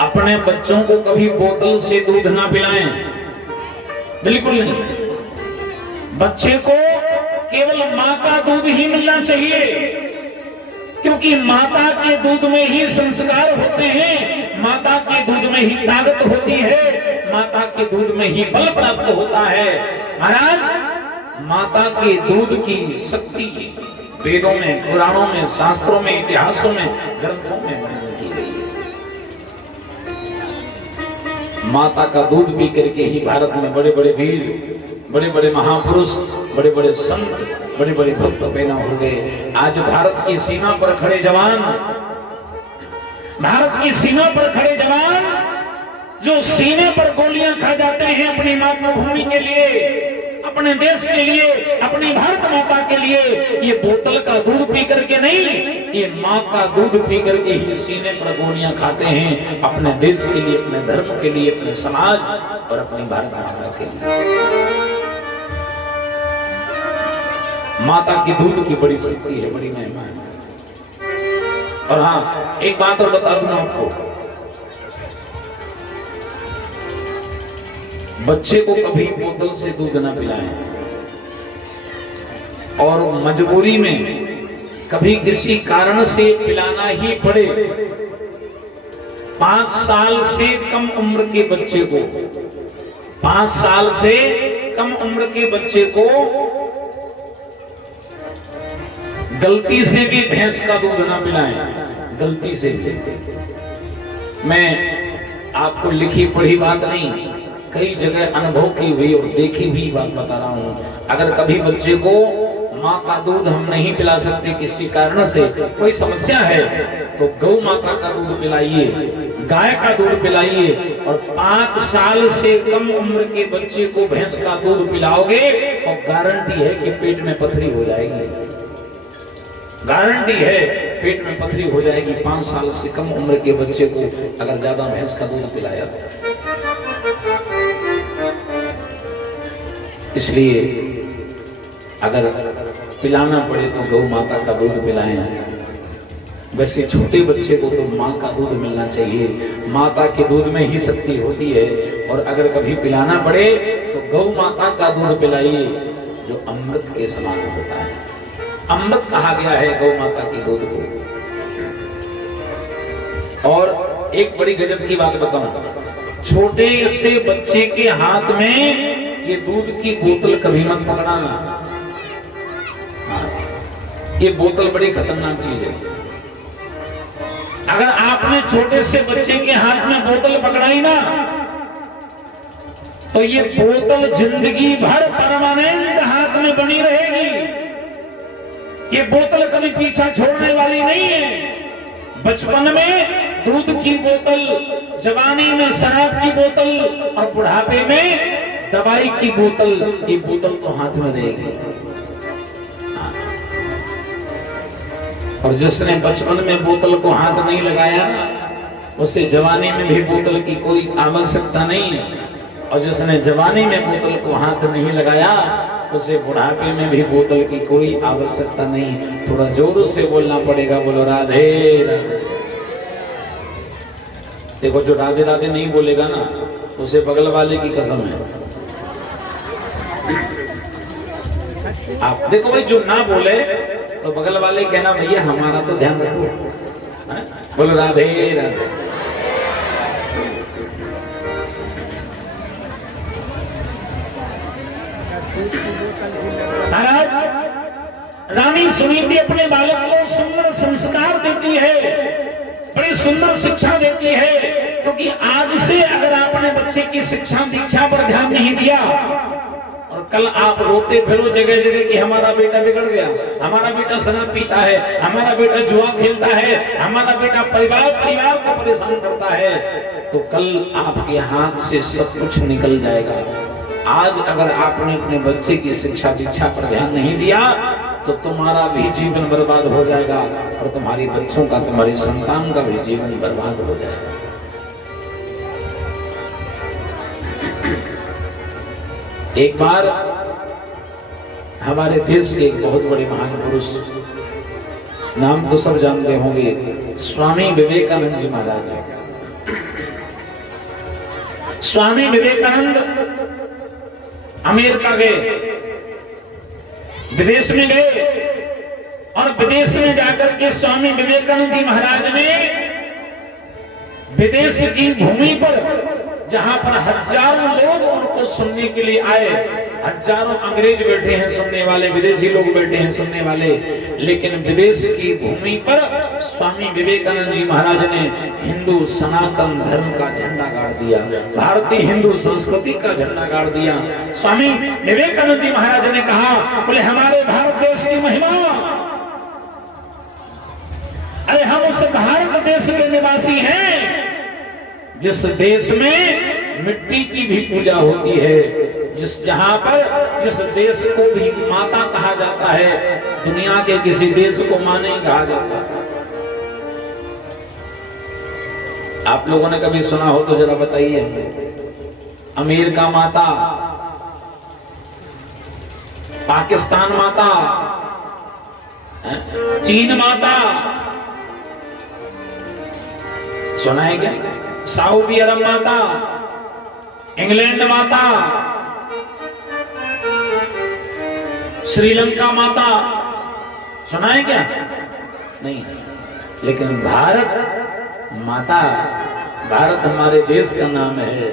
अपने बच्चों को कभी बोतल से दूध ना पिलाएं, बिल्कुल नहीं। बच्चे को केवल माँ का दूध ही मिलना चाहिए, क्योंकि माता के दूध में ही संस्कार होते हैं, माता के दूध में ही ताकत होती है, माता के दूध में ही बल प्राप्त होता है। महाराज माता के दूध की शक्ति वेदों में, पुराणों में, शास्त्रों में, इतिहासों में, ग्रंथों में वर्णन की गई है। माता का दूध पी करके ही भारत में बड़े बड़े वीर, बड़े बड़े महापुरुष, बड़े बड़े संत, बड़े बड़े भक्त पैदा हो गए। आज भारत की सीमा पर खड़े जवान, भारत की सीमा पर खड़े जवान जो सीने पर गोलियां खा जाते हैं अपनी मातृभूमि के लिए, अपने देश के लिए, अपनी भारत माता के लिए, ये बोतल का दूध पी करके नहीं, ये माँ का दूध पी करके ही सीने पर गोलियां खाते हैं, अपने देश के लिए, अपने धर्म के लिए, अपने समाज और अपनी भारत माता के लिए। माता की दूध की बड़ी शक्ति है, बड़ी महिमा है। और हाँ, एक बात और बता दूं आपको, बच्चे को कभी बोतल से दूध ना पिलाएं, और मजबूरी में कभी किसी कारण से पिलाना ही पड़े, 5 साल से कम उम्र के बच्चे को, 5 साल से कम उम्र के बच्चे को गलती से भी भैंस का दूध ना पिलाएं, गलती से भी। मैं आपको लिखी पढ़ी बात नहीं, कई जगह अनुभव की हुई और देखी हुई बात बता रहा हूं। अगर कभी बच्चे को माँ का दूध हम नहीं पिला सकते किसी कारण से, कोई समस्या है, तो गौ माता का दूध पिलाइए, गाय का दूध पिलाइए। और 5 साल से कम उम्र के बच्चे को भैंस का दूध पिलाओगे और गारंटी है कि पेट में पथरी हो जाएगी, गारंटी है पेट में पथरी हो जाएगी 5 साल से कम उम्र के बच्चे को अगर ज्यादा भैंस का दूध पिलाया। इसलिए अगर पिलाना पड़े तो गौ माता का दूध पिलाएं। वैसे छोटे बच्चे को तो माँ का दूध मिलना चाहिए, माता के दूध में ही शक्ति होती है। और अगर कभी पिलाना पड़े तो गौ माता का दूध पिलाइए, जो अमृत के समान होता है। अमृत कहा गया है गौ माता के दूध को। और एक बड़ी गजब की बात बताऊं, छोटे से बच्चे के हाथ में ये दूध की बोतल कभी मत पकड़ाना। ये बोतल बड़ी खतरनाक चीज है। अगर आपने छोटे से बच्चे के हाथ में बोतल पकड़ाई ना, तो ये बोतल जिंदगी भर परमानेंट हाथ में बनी रहेगी। ये बोतल कभी पीछा छोड़ने वाली नहीं है। बचपन में दूध की बोतल, जवानी में शराब की बोतल और बुढ़ापे में दवाई की बोतल, ये बोतल तो हाथ में रहेगी। और जिसने बचपन में बोतल को हाथ नहीं लगाया, उसे जवानी में भी बोतल की कोई आवश्यकता नहीं है। और जिसने जवानी में बोतल को हाथ नहीं लगाया, उसे बुढ़ापे में भी बोतल की कोई आवश्यकता नहीं। थोड़ा जोर से बोलना पड़ेगा, बोलो राधे राधे। देखो, जो राधे राधे नहीं बोलेगा ना, उसे बगल वाले की कसम है। आप देखो भाई, जो ना बोले तो बगल वाले कहना, भैया हमारा तो ध्यान रखो। बोलो राधे राधे। रानी सुनीति अपने बालक को सुंदर संस्कार देती है, बड़ी सुंदर शिक्षा देती है। क्योंकि आज से अगर आपने बच्चे की शिक्षा दीक्षा पर ध्यान नहीं दिया, और कल आप रोते फिरो जगह जगह कि हमारा बेटा बिगड़ गया, हमारा बेटा शराब पीता है, हमारा बेटा जुआ खेलता है, हमारा बेटा परिवार को परेशान करता है, तो कल आपके हाथ से सब कुछ निकल जाएगा। आज अगर आपने अपने बच्चे की शिक्षा दीक्षा पर ध्यान नहीं दिया, तो तुम्हारा भी जीवन बर्बाद हो जाएगा और तुम्हारी बच्चों का, तुम्हारी संतान का भी जीवन बर्बाद हो जाएगा। एक बार हमारे देश के एक बहुत बड़े महान पुरुष, नाम तो सब जानते होंगे, स्वामी विवेकानंद जी महाराज। स्वामी विवेकानंद अमेरिका गए, विदेश में गए, और विदेश में जाकर के स्वामी विवेकानंद जी महाराज ने विदेश की भूमि पर, जहां पर हजारों लोग उनको सुनने के लिए आए, हजारों अंग्रेज बैठे हैं सुनने वाले, विदेशी लोग बैठे हैं सुनने वाले, लेकिन विदेश की भूमि पर स्वामी विवेकानंद जी महाराज ने हिंदू सनातन धर्म का झंडा गाड़ दिया, भारतीय हिंदू संस्कृति का झंडा गाड़ दिया। स्वामी विवेकानंद जी महाराज ने कहा, बोले हमारे भारत देश की महिमा, अरे हम उस भारत देश के निवासी हैं जिस देश में मिट्टी की भी पूजा होती है, जिस देश को भी माता कहा जाता है, दुनिया के किसी देश को मां नहीं कहा जाता। आप लोगों ने कभी सुना हो तो जरा बताइए। अमेरिका माता, पाकिस्तान माता, चीन माता, सुना है क्या? सऊदी अरब माता, इंग्लैंड माता, श्रीलंका माता, सुना है क्या? नहीं। लेकिन भारत माता, भारत हमारे देश का नाम है।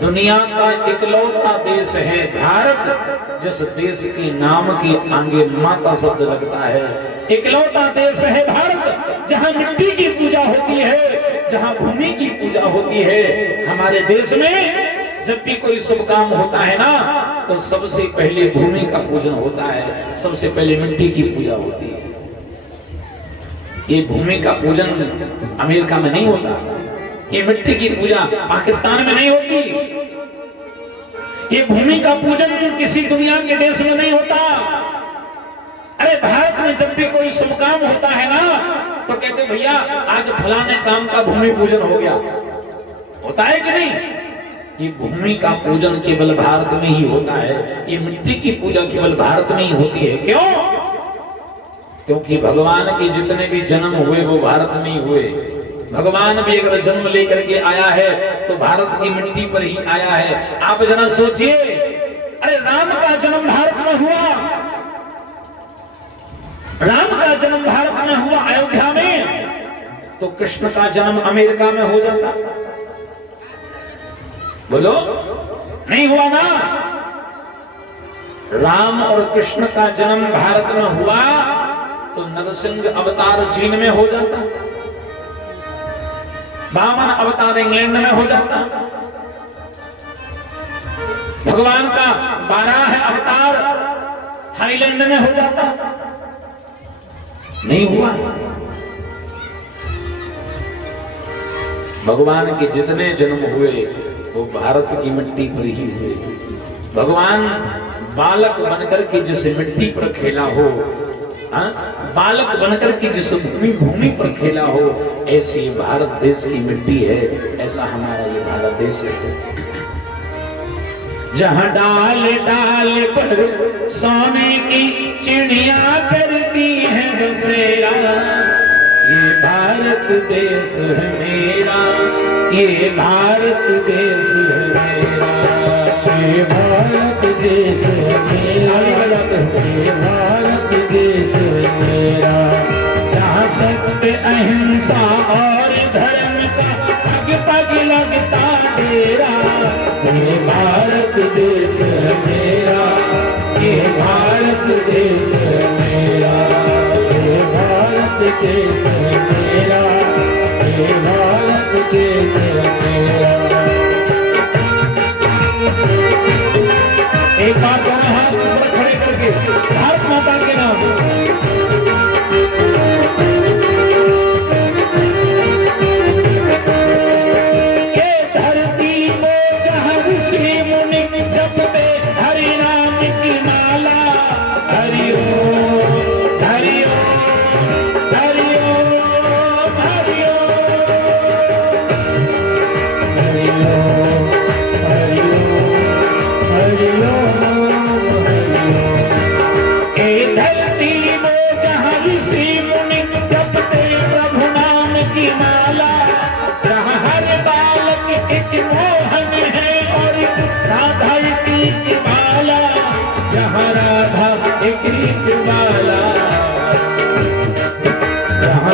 दुनिया का इकलौता देश है भारत, जिस देश के नाम की आगे माता शब्द लगता है। इकलौता देश है भारत, जहां मिट्टी की पूजा होती है, जहां भूमि की पूजा होती है। हमारे देश में जब भी कोई शुभ काम होता है ना, तो सबसे पहले भूमि का पूजन होता है, सबसे पहले मिट्टी की पूजा होती है। ये भूमि का पूजन अमेरिका में नहीं होता, ये मिट्टी की पूजा पाकिस्तान में नहीं होती, ये भूमि का पूजन किसी दुनिया के देश में नहीं होता। अरे भारत में जब भी कोई शुभ काम होता है ना, तो कहते भैया आज फलाने काम का भूमि पूजन हो गया, होता है कि नहीं? ये भूमि का पूजन केवल भारत में ही होता है, ये मिट्टी की पूजा केवल भारत में ही होती है। क्यों? क्योंकि भगवान के जितने भी जन्म हुए वो भारत में ही हुए। भगवान भी अगर जन्म लेकर के आया है तो भारत की मिट्टी पर ही आया है। आप जरा सोचिए, अरे राम का जन्म भारत में हुआ, राम का जन्म भारत में हुआ अयोध्या में, तो कृष्ण का जन्म अमेरिका में हो जाता? बोलो, नहीं हुआ ना। राम और कृष्ण का जन्म भारत में हुआ तो नरसिंह अवतार चीन में हो जाता, वामन अवतार इंग्लैंड में हो जाता, भगवान का 12 अवतार थाईलैंड में हो जाता, नहीं हुआ। भगवान के जितने जन्म हुए वो भारत की मिट्टी पर ही हुए। भगवान बालक बनकर के जिस मिट्टी पर खेला हो, बालक बनकर के जिस भूमि पर खेला हो, ऐसी भारत देश की मिट्टी है, ऐसा हमारा ये भारत देश है। जहाँ डाल डाल पर सोने की चिड़िया करती है बसेरा, ये भारत देश है मेरा, ये भारत देश है मेरा, ये भारत देश है मेरा, ये भारत देश है मेरा। जहाँ सत्य अहिंसा और धर्म का पग पग लगता तेरा, ये भारत देश है मेरा, ये भारत देश है मेरा, ये भारत देश है मेरा, ये भारत देश है मेरा। एक बार दोनों हाथ ऊपर खड़े करके भारत माता के नाम।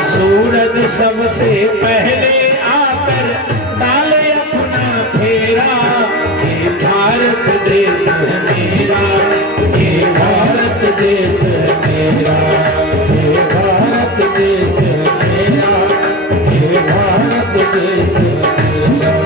सूरज सबसे पहले आकर डाले अपना फेरा, ये भारत देश है मेरा, ये भारत देश है मेरा, ये भारत देश है मेरा, ये भारत देश है मेरा।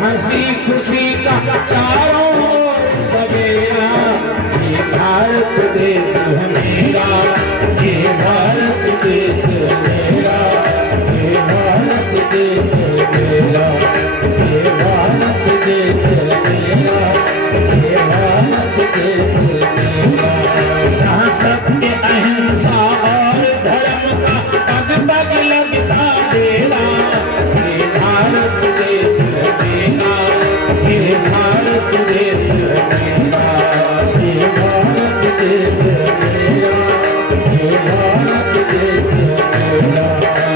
हंसी खुशी का चारों ओर सवेरा, ये भारत देश है मेरा, ये भारत देश है मेरा, ये भारत देश है मेरा, ये भारत देश है मेरा, ये भारत देश है मेरा। जहाँ सत्य अहिंसा और धर्म का पग पग लगता तेरा, ये भारत देश है मेरा, ये भारत देश है मेरा, ये भारत देश है मेरा, ये भारत देश है मेरा,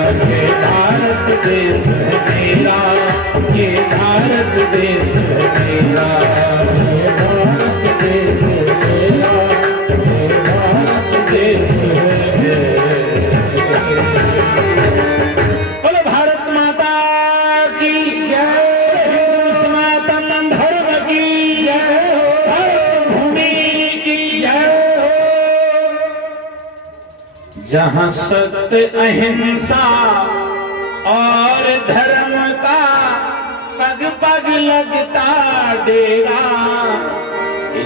ये भारत देश है मेरा, ये भारत देश है मेरा, ये भारत देश है मेरा, ये भारत देश है मेरा। बोलो भारत माता की जय, सनातन धर्म की जय, भारत भूमि की जय हो। जहाँ सत्य अहिंसा और धर्म का पग पग लगता डेरा,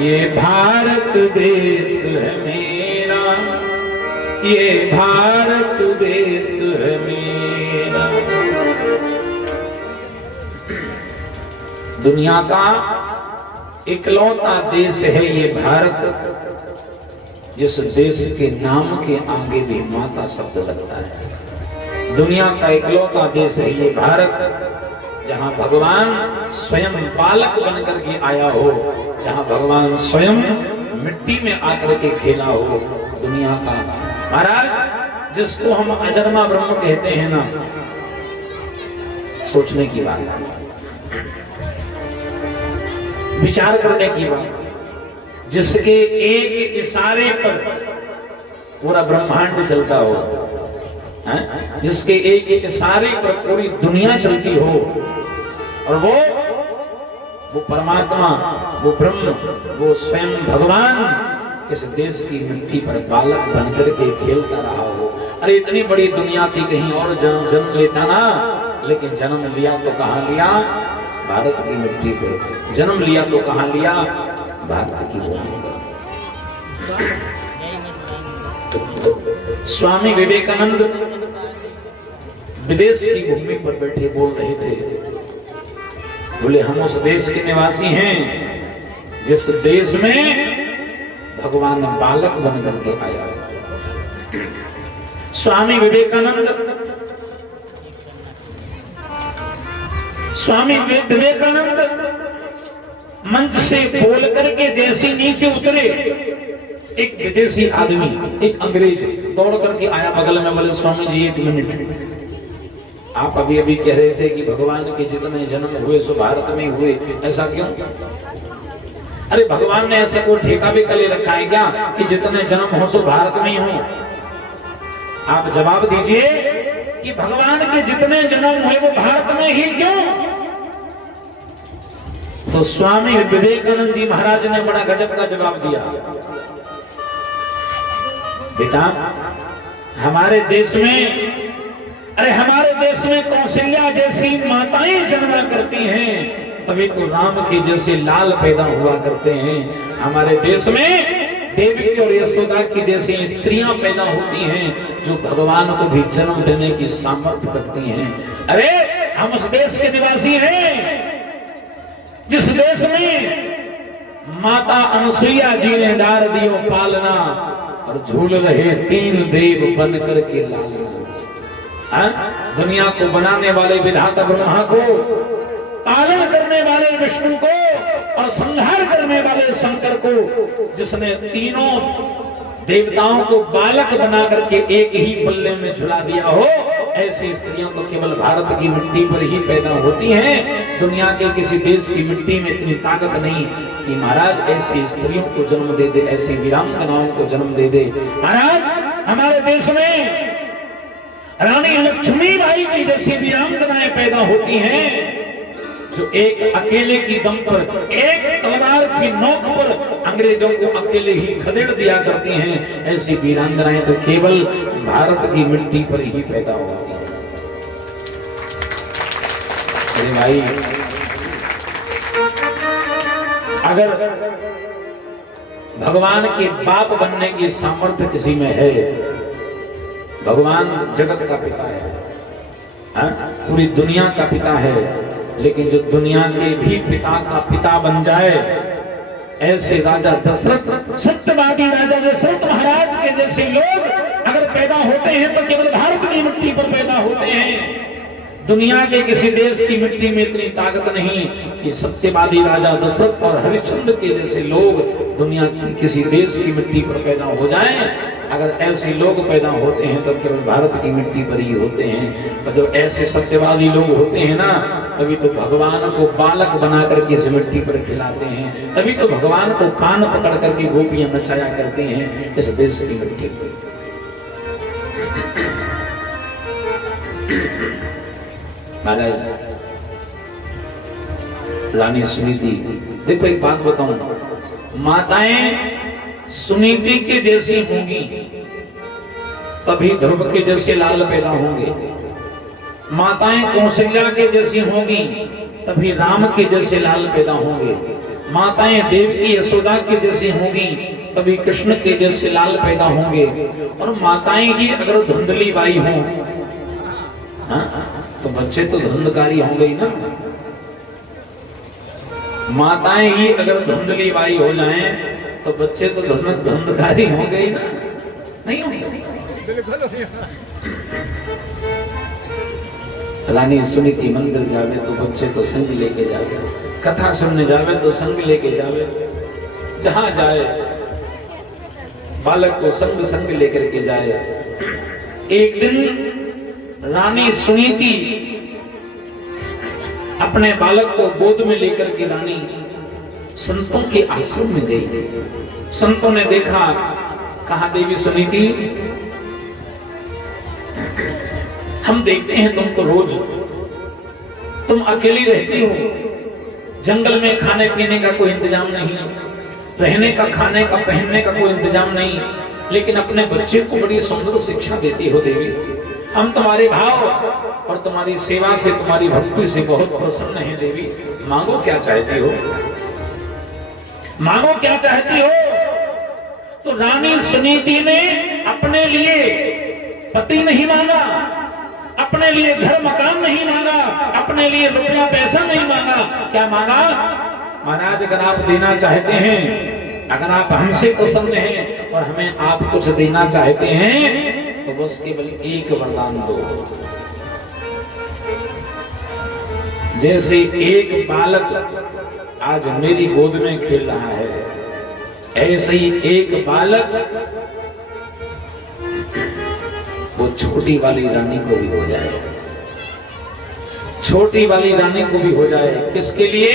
ये भारत देश है मेरा, ये भारत देश है मेरा। दुनिया का इकलौता देश है ये भारत, जिस देश के नाम के आगे भी माता शब्द लगता है। दुनिया का इकलौता देश है ये भारत, जहां भगवान स्वयं बालक बनकर के आया हो, जहां भगवान स्वयं मिट्टी में आकर के खेला हो। दुनिया का महाराज, जिसको हम अजन्मा ब्रह्म कहते हैं ना, सोचने की बात है, विचार करने की बात, जिसके एक इशारे पर पूरा ब्रह्मांड चलता हो, जिसके एक इशारे पर पूरी दुनिया चलती हो, और वो परमात्मा, वो ब्रह्म, वो स्वयं भगवान इस देश की मिट्टी पर बालक बनकर के खेलता रहा हो। अरे इतनी बड़ी दुनिया थी, कहीं और जन्म लेता ना, लेकिन जन्म लिया तो कहां लिया? भारत की मिट्टी पर जन्म लिया तो कहां लिया? भारत की भूमि पर। स्वामी विवेकानंद विदेश की भूमि पर बैठे बोल रहे थे, बोले हम उस देश के निवासी हैं जिस देश में भगवान बालक बन करके आया। स्वामी विवेकानंद मंच से बोल करके जैसे नीचे उतरे, एक विदेशी आदमी, एक अंग्रेज दौड़ करके आया बगल में, बोले स्वामी जी एक मिनट, आप अभी अभी कह रहे थे कि भगवान के जितने जन्म हुए सो भारत में हुए, ऐसा क्यों? अरे भगवान ने ऐसा कोई ठेका भी कर रखा है क्या कि जितने जन्म हो सो भारत में ही हो? आप जवाब दीजिए कि भगवान के जितने जन्म हुए वो भारत में ही क्यों? तो स्वामी विवेकानंद जी महाराज ने बड़ा गजब का जवाब दिया, बेटा हमारे देश में कौशल्या जैसी माताएं जन्मा करती हैं, तभी तो राम के जैसे लाल पैदा हुआ करते हैं। हमारे देश में देवी और यशोदा की जैसी स्त्रियां पैदा होती हैं, जो भगवान को भी जन्म देने की सामर्थ्य रखती हैं। अरे हम उस देश के निवासी हैं जिस देश में माता अनसुईया जी ने डार दियो पालना, और झूल रहे तीन देव बन करके लालना। दुनिया को बनाने वाले विधाता ब्रह्मा को, पालन करने वाले विष्णु को, और संहार करने वाले शंकर को, जिसने तीनों देवताओं को बालक बना करके एक ही पल्ले में झुला दिया हो, ऐसी स्त्रियां तो केवल भारत की मिट्टी पर ही पैदा होती हैं। दुनिया के किसी देश की मिट्टी में इतनी ताकत नहीं कि महाराज ऐसी स्त्रियों को जन्म दे दे, ऐसी वीरांगनाओं को जन्म दे दे। महाराज हमारे देश में रानी लक्ष्मीबाई की जैसी वीरांगनाएं पैदा होती हैं, जो एक अकेले की दम पर, एक तलवार की नोक पर अंग्रेजों को अकेले ही खदेड़ दिया करती हैं। ऐसी वीरांगनाएं तो केवल भारत की मिट्टी पर ही पैदा होती हैं। अरे भाई, अगर भगवान के बाप बनने की सामर्थ्य किसी में है, भगवान जगत का पिता है, पूरी दुनिया का पिता है, लेकिन जो दुनिया के भी पिता का पिता बन जाए, ऐसे राजा दशरथ, सत्यवादी राजा दशरथ महाराज के जैसे लोग अगर पैदा होते हैं तो केवल भारत की मिट्टी पर पैदा होते हैं। दुनिया के किसी देश की मिट्टी में इतनी ताकत नहीं कि सत्यवादी राजा दशरथ और हरिश्चंद्र के जैसे लोग दुनिया की किसी देश की मिट्टी पर पैदा हो जाएं। अगर ऐसे लोग पैदा होते हैं तो केवल भारत की मिट्टी पर ही होते हैं। और जब ऐसे सत्यवादी लोग होते हैं ना, तभी तो भगवान को बालक बना करके इस मिट्टी पर खिलाते हैं, तभी तो भगवान को कान पकड़ करके गोपियां नचाया करते हैं इस देश की मिट्टी पर। महाराज रानी सुनीति, देखो एक बात बताऊं, माताएं सुनीति के जैसी होंगी तभी ध्रुव के जैसे लाल पैदा होंगे। माताएं कौशल्या के जैसी होंगी तभी राम के जैसे लाल पैदा होंगे। माताएं देवकी यशोदा के जैसी होंगी कभी कृष्ण के जैसे लाल पैदा होंगे। और माताएं ही अगर धुंधली बाई हों, तो बच्चे तो धुंधकारी होंगे ही ना। माताएं ही अगर धुंधली बाई हो जाएं तो बच्चे तो धुंधकारी होंगे ही ना, नहीं होंगे। रानी सुनीति मंदिर जावे तो बच्चे को संग लेके जावे, कथा सुनने जावे तो संग लेके जावे, जहां जाए बालक को संग संग लेकर के जाए। एक दिन रानी सुनीति अपने बालक को गोद में लेकर के रानी संतों के आश्रम में गई। संतों ने देखा, कहा देवी सुनीति, हम देखते हैं तुमको रोज, तुम अकेली रहती हो, जंगल में खाने पीने का कोई इंतजाम नहीं, रहने का, खाने का, पहनने का कोई इंतजाम नहीं, लेकिन अपने बच्चे को बड़ी सुंदर शिक्षा देती हो देवी। हम तुम्हारे भाव और तुम्हारी सेवा से, तुम्हारी भक्ति से बहुत प्रसन्न हैं देवी। मांगो क्या चाहती हो, मांगो क्या चाहती हो। तो रानी सुनीति ने अपने लिए पति नहीं मांगा, अपने लिए घर मकान नहीं मांगा, अपने लिए रुपया पैसा नहीं मांगा। क्या मांगा? महाराज, अगर आप देना चाहते हैं, अगर आप हमसे प्रसन्न हैं और हमें आप कुछ देना चाहते हैं, तो बस केवल एक वरदान दो। जैसे एक बालक आज मेरी गोद में खेल रहा है, ऐसे ही एक बालक वो छोटी वाली रानी को भी हो जाए, छोटी वाली रानी को भी हो जाए। किसके लिए?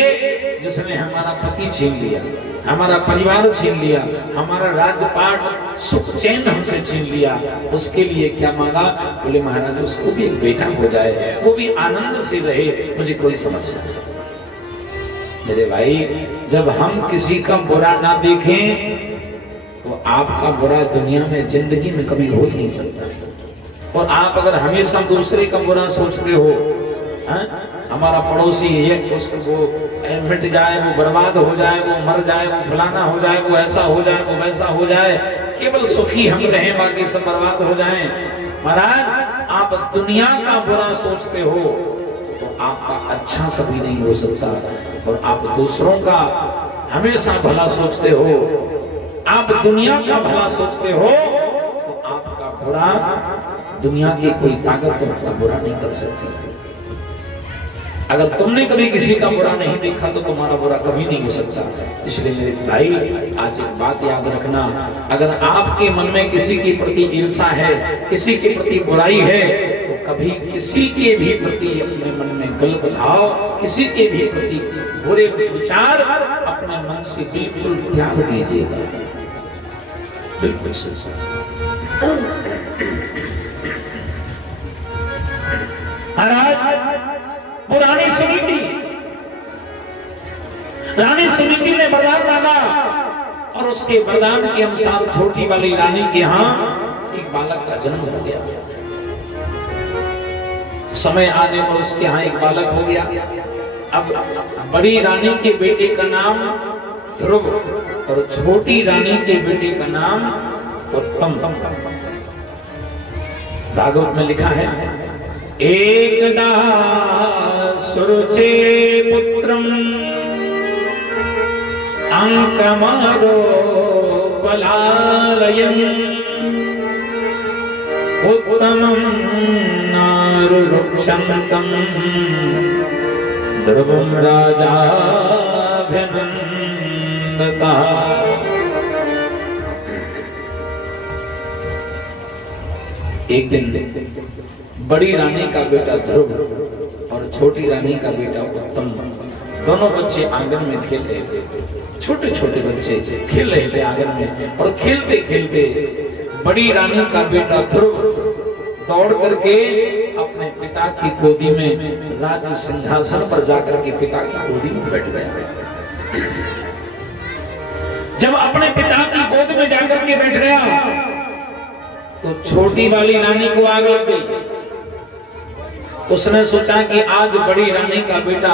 जिसने हमारा पति छीन लिया, हमारा परिवार छीन लिया, हमारा राजपाट सुख चैन हमसे छीन लिया। उसके लिए क्या मांगा? बोले महाराज, उसको भी एक बेटा हो जाए, वो भी आनंद से रहे, मुझे कोई समस्या नहीं। मेरे भाई, जब हम किसी का बुरा ना देखें तो आपका बुरा दुनिया में जिंदगी में कभी हो ही नहीं सकता। और आप अगर हमेशा दूसरे का बुरा सोचते हो, हमारा पड़ोसी ये, उसको वो मिट जाए, वो बर्बाद हो जाए, वो मर जाए, वो फलाना हो जाए, वो ऐसा हो जाए, वो वैसा हो जाए, केवल सुखी हम रहें, बाकी सब बर्बाद हो जाएं। महाराज, आप दुनिया का बुरा सोचते हो तो आपका अच्छा कभी नहीं हो सकता। और आप दूसरों का हमेशा भला सोचते हो, आप दुनिया का भला सोचते हो, तो आपका बुरा दुनिया की कोई ताकत तुम्हारा बुरा नहीं कर सकती। अगर तुमने कभी किसी का बुरा नहीं देखा तो तुम्हारा बुरा कभी नहीं हो सकता। इसलिए मेरे भाई, आज एक बात याद रखना, अगर आपके मन में किसी के प्रति ईर्ष्या है, किसी के प्रति बुराई है, तो कभी किसी के भी प्रति अपने मन में गलत भाव, किसी के भी प्रति बुरे विचार अपने मन से बिल्कुल त्याग दीजिएगा। बिल्कुल सही। रानी सुनीति, रानी सुनीति ने वरदान मांगा और उसके वरदान के अनुसार छोटी वाली रानी के यहाँ एक बालक का जन्म हो गया। समय आने पर उसके यहाँ एक बालक हो गया। अब बड़ी रानी के बेटे का नाम ध्रुव और छोटी रानी के बेटे का नाम उत्तम। भागवत में लिखा है, एकदा सुरुचे पुत्रम अंकमारो बलालयं उत्तमं नारुरुक्षंतं ध्रुवं राजाभिनंदता। एक दिन बड़ी रानी का बेटा ध्रुव और छोटी रानी का बेटा उत्तम, दोनों बच्चे आंगन में खेल रहे थे। छोटे छोटे बच्चे खेल रहे थे आंगन में, और खेलते खेलते बड़ी रानी का बेटा ध्रुव दौड़ करके अपने पिता की गोदी में, राज्य सिंहासन पर जाकर के पिता की गोदी में बैठ गया। जब अपने पिता की गोद में जाकर के बैठ गया तो छोटी वाली रानी को आग लग गई। उसने सोचा कि आज बड़ी रानी का बेटा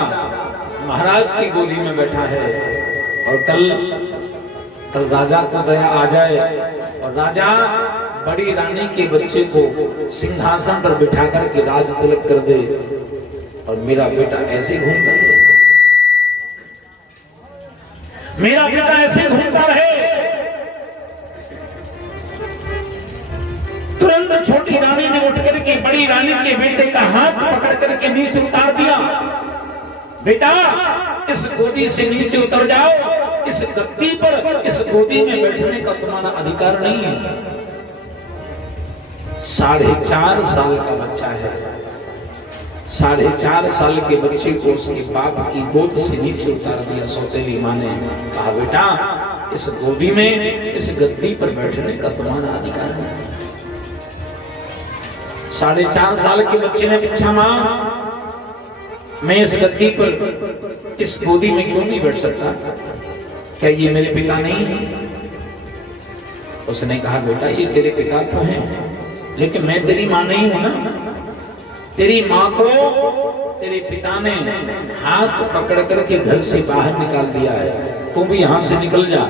महाराज की गोदी में बैठा है और कल तो राजा को दया आ जाए और राजा बड़ी रानी के बच्चे को सिंहासन पर बिठा करके राज तिलक कर दे और मेरा बेटा ऐसे घूमता है, मेरा बेटा ऐसे घूमता रहे। तुरंत छोटी रानी ने उठ करके बड़ी रानी के बेटे का हाथ पकड़ करके नीचे उतार दिया। बेटा इस गोदी से नीचे उतर जाओ, इस गद्दी पर, इस गोदी में बैठने का तुम्हारा अधिकार नहीं है। 4.5 साल का बच्चा है, 4.5 साल के बच्चे को उसके बाप की गोद से नीचे उतार दिया। सौतेली माँ ने कहा बेटा इस गोदी में, इस गद्दी पर बैठने का तुम्हारा अधिकार नहीं। 4.5 साल के बच्चे ने पूछा माँ मैं इस गद्दी पर, इस गोदी में क्यों नहीं बैठ सकता, क्या ये मेरे पिता नहीं? उसने कहा बेटा ये तेरे पिता तो हैं, लेकिन मैं तेरी माँ नहीं हूं ना। तेरी माँ को तेरे पिता ने हाथ पकड़ करके घर से बाहर निकाल दिया है, तू भी यहां से निकल जा।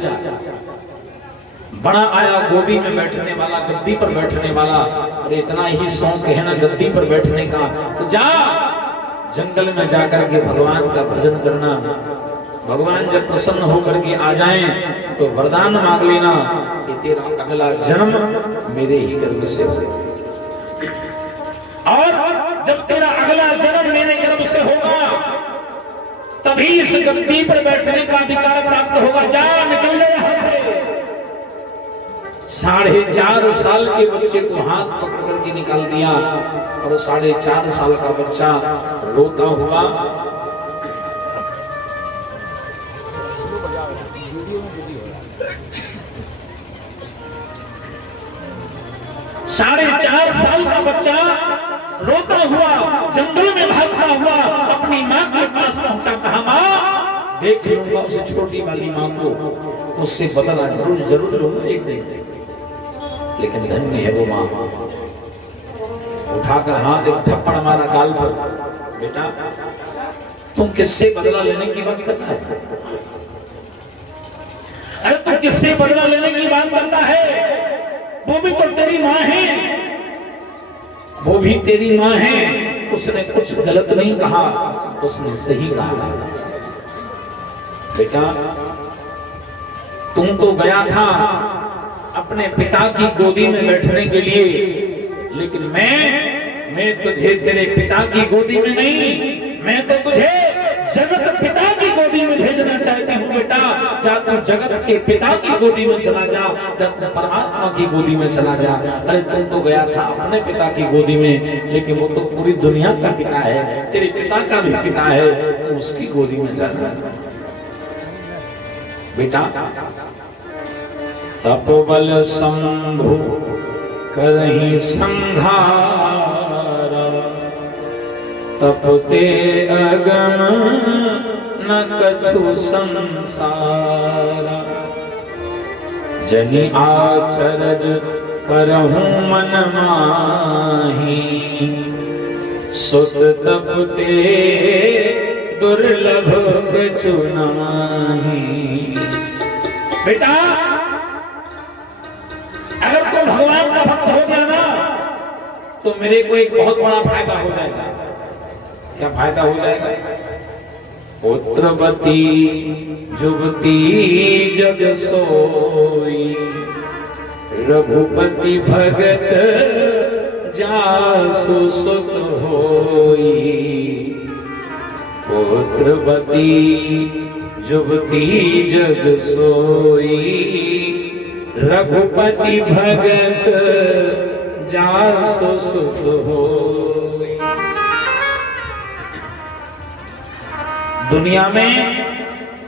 बड़ा आया गोदी में बैठने वाला, गद्दी पर बैठने वाला, और इतना ही शौक है ना गद्दी पर बैठने का, तो जा जंगल में जाकर के भगवान का भजन करना। भगवान जब प्रसन्न होकर के आ जाएं तो वरदान मांग लेना कि तेरा अगला जन्म मेरे ही गर्भ से हो, और जब तेरा अगला जन्म मेरे गर्भ से होगा तभी इस गद्दी पर बैठने का अधिकार प्राप्त होगा। जा निकल जा यहां से। 4.5 साल के बच्चे को हाथ पकड़ करके निकाल दिया और 4.5 साल का बच्चा रोता हुआ 4.5 साल का बच्चा रोता हुआ जंगल में भागता हुआ अपनी माँ के पास पहुंचा। कहा माँ देख लूंगा उस छोटी वाली माँ को, उससे बदला जरूर लूंगा एक दिन, लेकिन धन्य है वो माँ। उठाकर हाथ एक थप्पड़ मारा गाल पर। बेटा तुम किससे बदला लेने की बात करता है? अरे तुम किससे बदला लेने की बात करता है? वो भी तो तेरी माँ है, वो भी तेरी माँ है। उसने कुछ गलत नहीं कहा, उसने सही कहा। बेटा तुम तो गया था अपने पिता की गोदी में बैठने के लिए, लेकिन मैं तुझे तेरे पिता की गोदी में नहीं, मैं तो तुझे जगत पिता की गोदी में भेजना चाहती हूँ। बेटा जा तू जगत के पिता की गोदी में चला जा, जा तू परमात्मा की गोदी में चला जा। अरे तुम तो गया था अपने पिता की गोदी में, लेकिन वो तो पूरी दुनिया का पिता है, तेरे पिता का भी पिता है, तो उसकी गोदी में जाना। बेटा तपोबल शंभु करहि संघारा, तपते अगम न कछु संसारा। जनि आचरज करहु मन माही, सुत तपते दुर्लभ कछु नाही। बेटा अगर तुम भगवान का भक्त हो गया ना तो मेरे को एक बहुत बड़ा फायदा हो जाएगा। क्या फायदा हो जाएगा? पुत्रवती जुवती जग सोई, रघुपति भगत जासु सुत होई। पुत्रवती जुवती जग सोई, रघुपति भगत जासु सुत होई। दुनिया में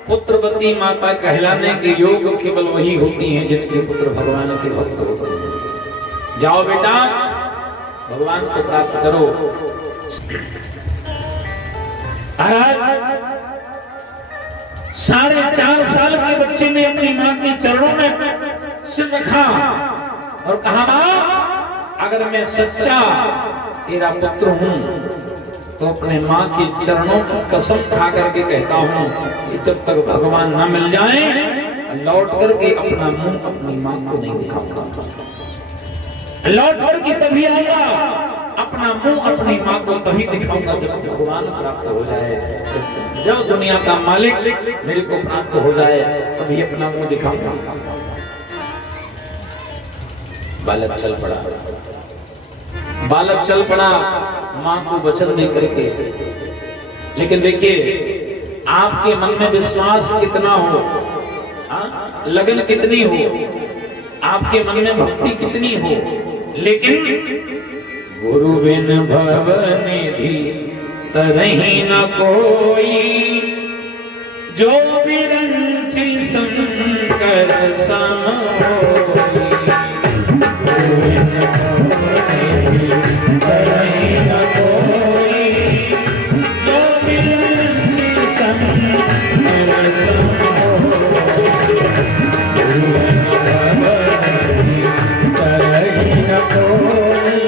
पुत्रवती माता कहलाने के योग केवल वही होती हैं जिनके पुत्र भगवान के भक्त होते हैं। जाओ बेटा भगवान को प्राप्त करो। महाराज 4.5 साल के बच्चे ने अपनी मां के चरणों में सिर रखा और कहा मां अगर मैं सच्चा तेरा पुत्र हूं तो अपने मां के चरणों की कसम खा करके कहता हूं कि जब तक भगवान न मिल जाए लौट करके अपना मुंह अपनी मां को नहीं दिखाऊंगा, लौट करके तभी आऊंगा, अपना मुंह अपनी मां को तभी दिखाऊंगा जब भगवान प्राप्त हो जाए, जब दुनिया का मालिक मेरे को प्राप्त हो जाए तभी अपना मुंह दिखाऊंगा। बालक चल पड़ा, बालक चल पड़ा मां को वचन दे करके। लेकिन देखिए आपके मन में विश्वास कितना हो, लगन कितनी हो, आपके मन में भक्ति कितनी हो, लेकिन गुरु बिन भवनिधि तरहि न कोई, जो विरंचि शंकर सम होई। गुरु बिन भवनिधि तरहि न कोई, जो विरंचि शंकर सम होई। गुरु बिन भवनिधि तरहि न कोई,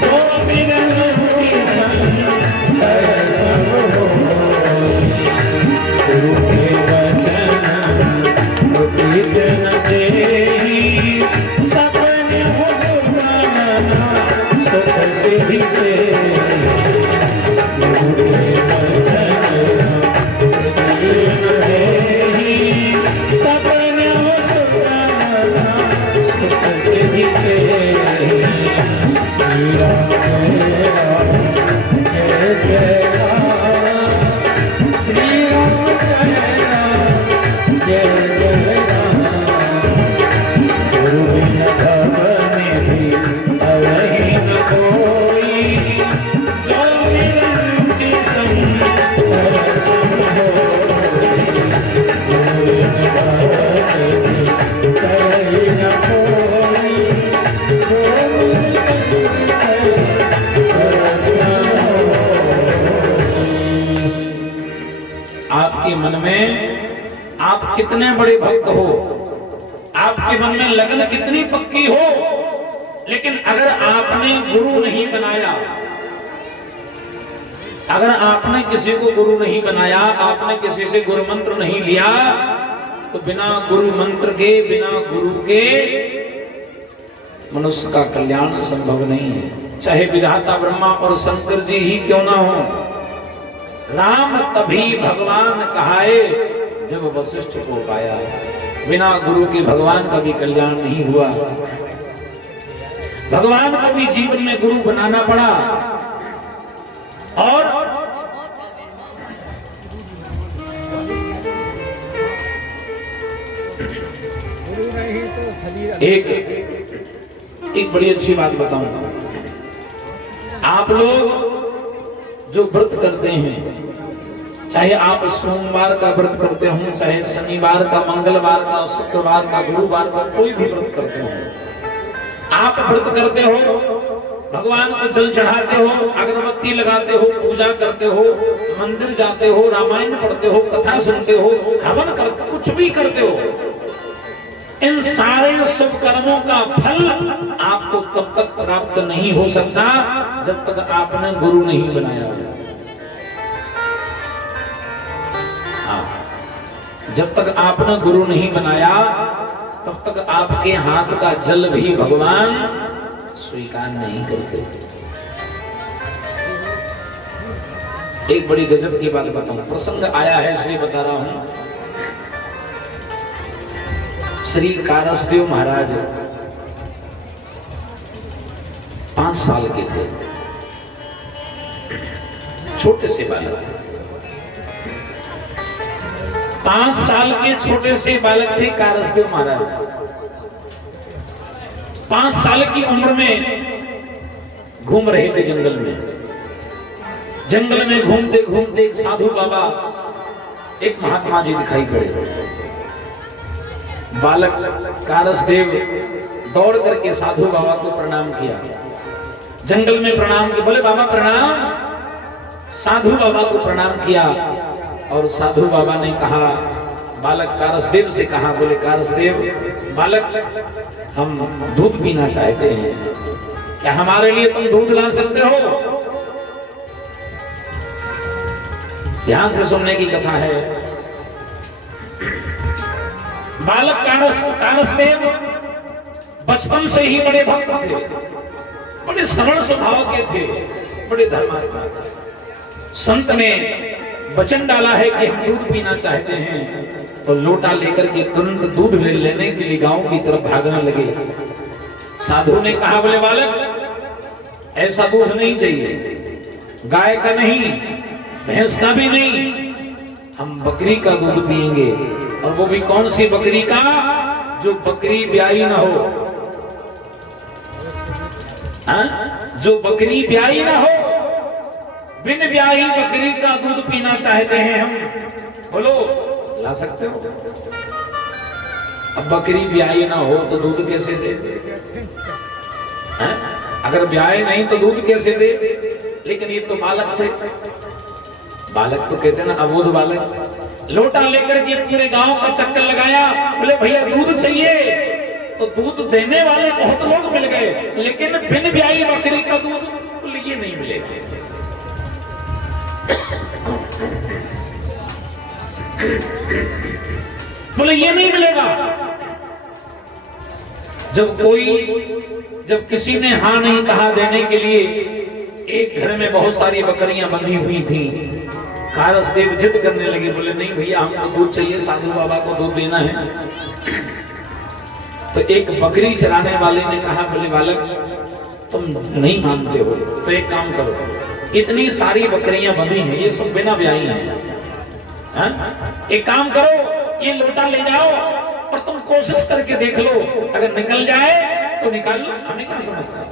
जो विरंचि शंकर सम होई। गुरु के वचन उदित न देहि, सपने हो सुखना सुख सिद्धि तेहि। गुरु के वचन उदित न देहि, सपने हो सुखना सुख सिद्धि तेहि। श्री राम जय राम जय जय राम, श्री राम जय राम जय जय राम। गुरु बिन भवनिधि तरहि न कोई, जो विरंचि शंकर सम होई। गुरु बिन भवनिधि तरहि न कोई, जो आपके मन में आप कितने बड़े भक्त हो, आपके मन में लगन कितनी पक्की हो, लेकिन अगर आपने गुरु नहीं बनाया, अगर आपने किसी को गुरु नहीं बनाया, आपने किसी से गुरु मंत्र नहीं लिया, तो बिना गुरु मंत्र के, बिना गुरु के मनुष्य का कल्याण संभव नहीं है। चाहे विधाता ब्रह्मा और शंकर जी ही क्यों ना हो। राम तभी भगवान कहाए जब वशिष्ठ को पाया। बिना गुरु के भगवान का भी कल्याण नहीं हुआ। भगवान को भी जीवन में गुरु बनाना पड़ा। और एक बड़ी अच्छी बात बताऊंगा। आप लोग जो व्रत करते हैं, चाहे आप सोमवार का व्रत करते हो, चाहे शनिवार का, मंगलवार का, शुक्रवार का, गुरुवार का, कोई भी व्रत करते हो, आप व्रत करते हो, भगवान को जल चढ़ाते हो, अगरबत्ती लगाते हो, पूजा करते हो, मंदिर जाते हो, रामायण पढ़ते हो, कथा सुनते हो, हवन करते, कुछ भी करते हो, इन सारे शुभ कर्मों का फल आपको तब तक प्राप्त नहीं हो सकता जब तक आपने गुरु नहीं बनाया। जब तक आपने गुरु नहीं बनाया तब तक आपके हाथ का जल भी भगवान स्वीकार नहीं करते। एक बड़ी गजब की बात बताऊं, प्रसंग आया है इसलिए बता रहा हूं। श्री कारसदेव महाराज 5 साल के थे, छोटे से बालक, 5 साल के छोटे से बालक थे कारसदेव महाराज। 5 साल की उम्र में घूम रहे थे जंगल में। जंगल में घूमते घूमते एक साधु बाबा, एक महात्मा जी दिखाई पड़े। बालक कारसदेव दौड़ करके साधु बाबा को प्रणाम किया। जंगल में प्रणाम किया, बोले बाबा प्रणाम। साधु बाबा को प्रणाम किया और साधु बाबा ने कहा, बालक कारसदेव से कहा, बोले कारसदेव बालक हम दूध पीना चाहते हैं, क्या हमारे लिए तुम दूध ला सकते हो? ध्यान से सुनने की कथा है। बालक कारसदेव बचपन से ही बड़े भक्त थे, बड़े सरल स्वभाव के थे, बड़े धर्मात्मा। संत ने वचन डाला है कि हम दूध पीना चाहते हैं, तो लोटा लेकर के तुरंत दूध लेने के लिए गांव की तरफ भागने लगे। साधु ने कहा, बोले बालक ऐसा दूध नहीं चाहिए, गाय का नहीं, भैंस का भी नहीं, हम बकरी का दूध पिएंगे। और वो भी कौन सी बकरी का? जो बकरी ब्याई ना हो। जो बकरी ब्याई ना हो, बिन ब्याही बकरी का दूध पीना चाहते हैं हम। बोलो, ला सकते हो? अब बकरी ब्याई ना हो तो दूध कैसे दे? अगर ब्याई नहीं तो दूध कैसे दे? लेकिन ये तो बालक थे, बालक तो कहते हैं ना, अबोध बालक। लोटा लेकर के पूरे गांव का चक्कर लगाया, बोले भैया दूध चाहिए। तो दूध देने वाले बहुत लोग मिल गए, लेकिन बिन ब्याई बकरी का दूध बोले ये नहीं मिलेगा। बोले ये नहीं मिलेगा। जब किसी ने हाँ नहीं कहा देने के लिए, एक घर में बहुत सारी बकरियां बंधी हुई थी। कारसदेव जिद करने लगे, बोले नहीं भैया हमको दूध चाहिए, साधु बाबा को दूध देना है। तो एक बकरी चराने वाले ने कहा, बोले बालक तुम नहीं मानते हो तो एक काम करो, इतनी सारी बकरियां बंधी हैं, ये सब बिना ब्याही हैं, एक काम करो ये लोटा ले जाओ और तुम कोशिश करके देख लो, अगर निकल जाए तो निकाल लो, हमें क्या समस्या।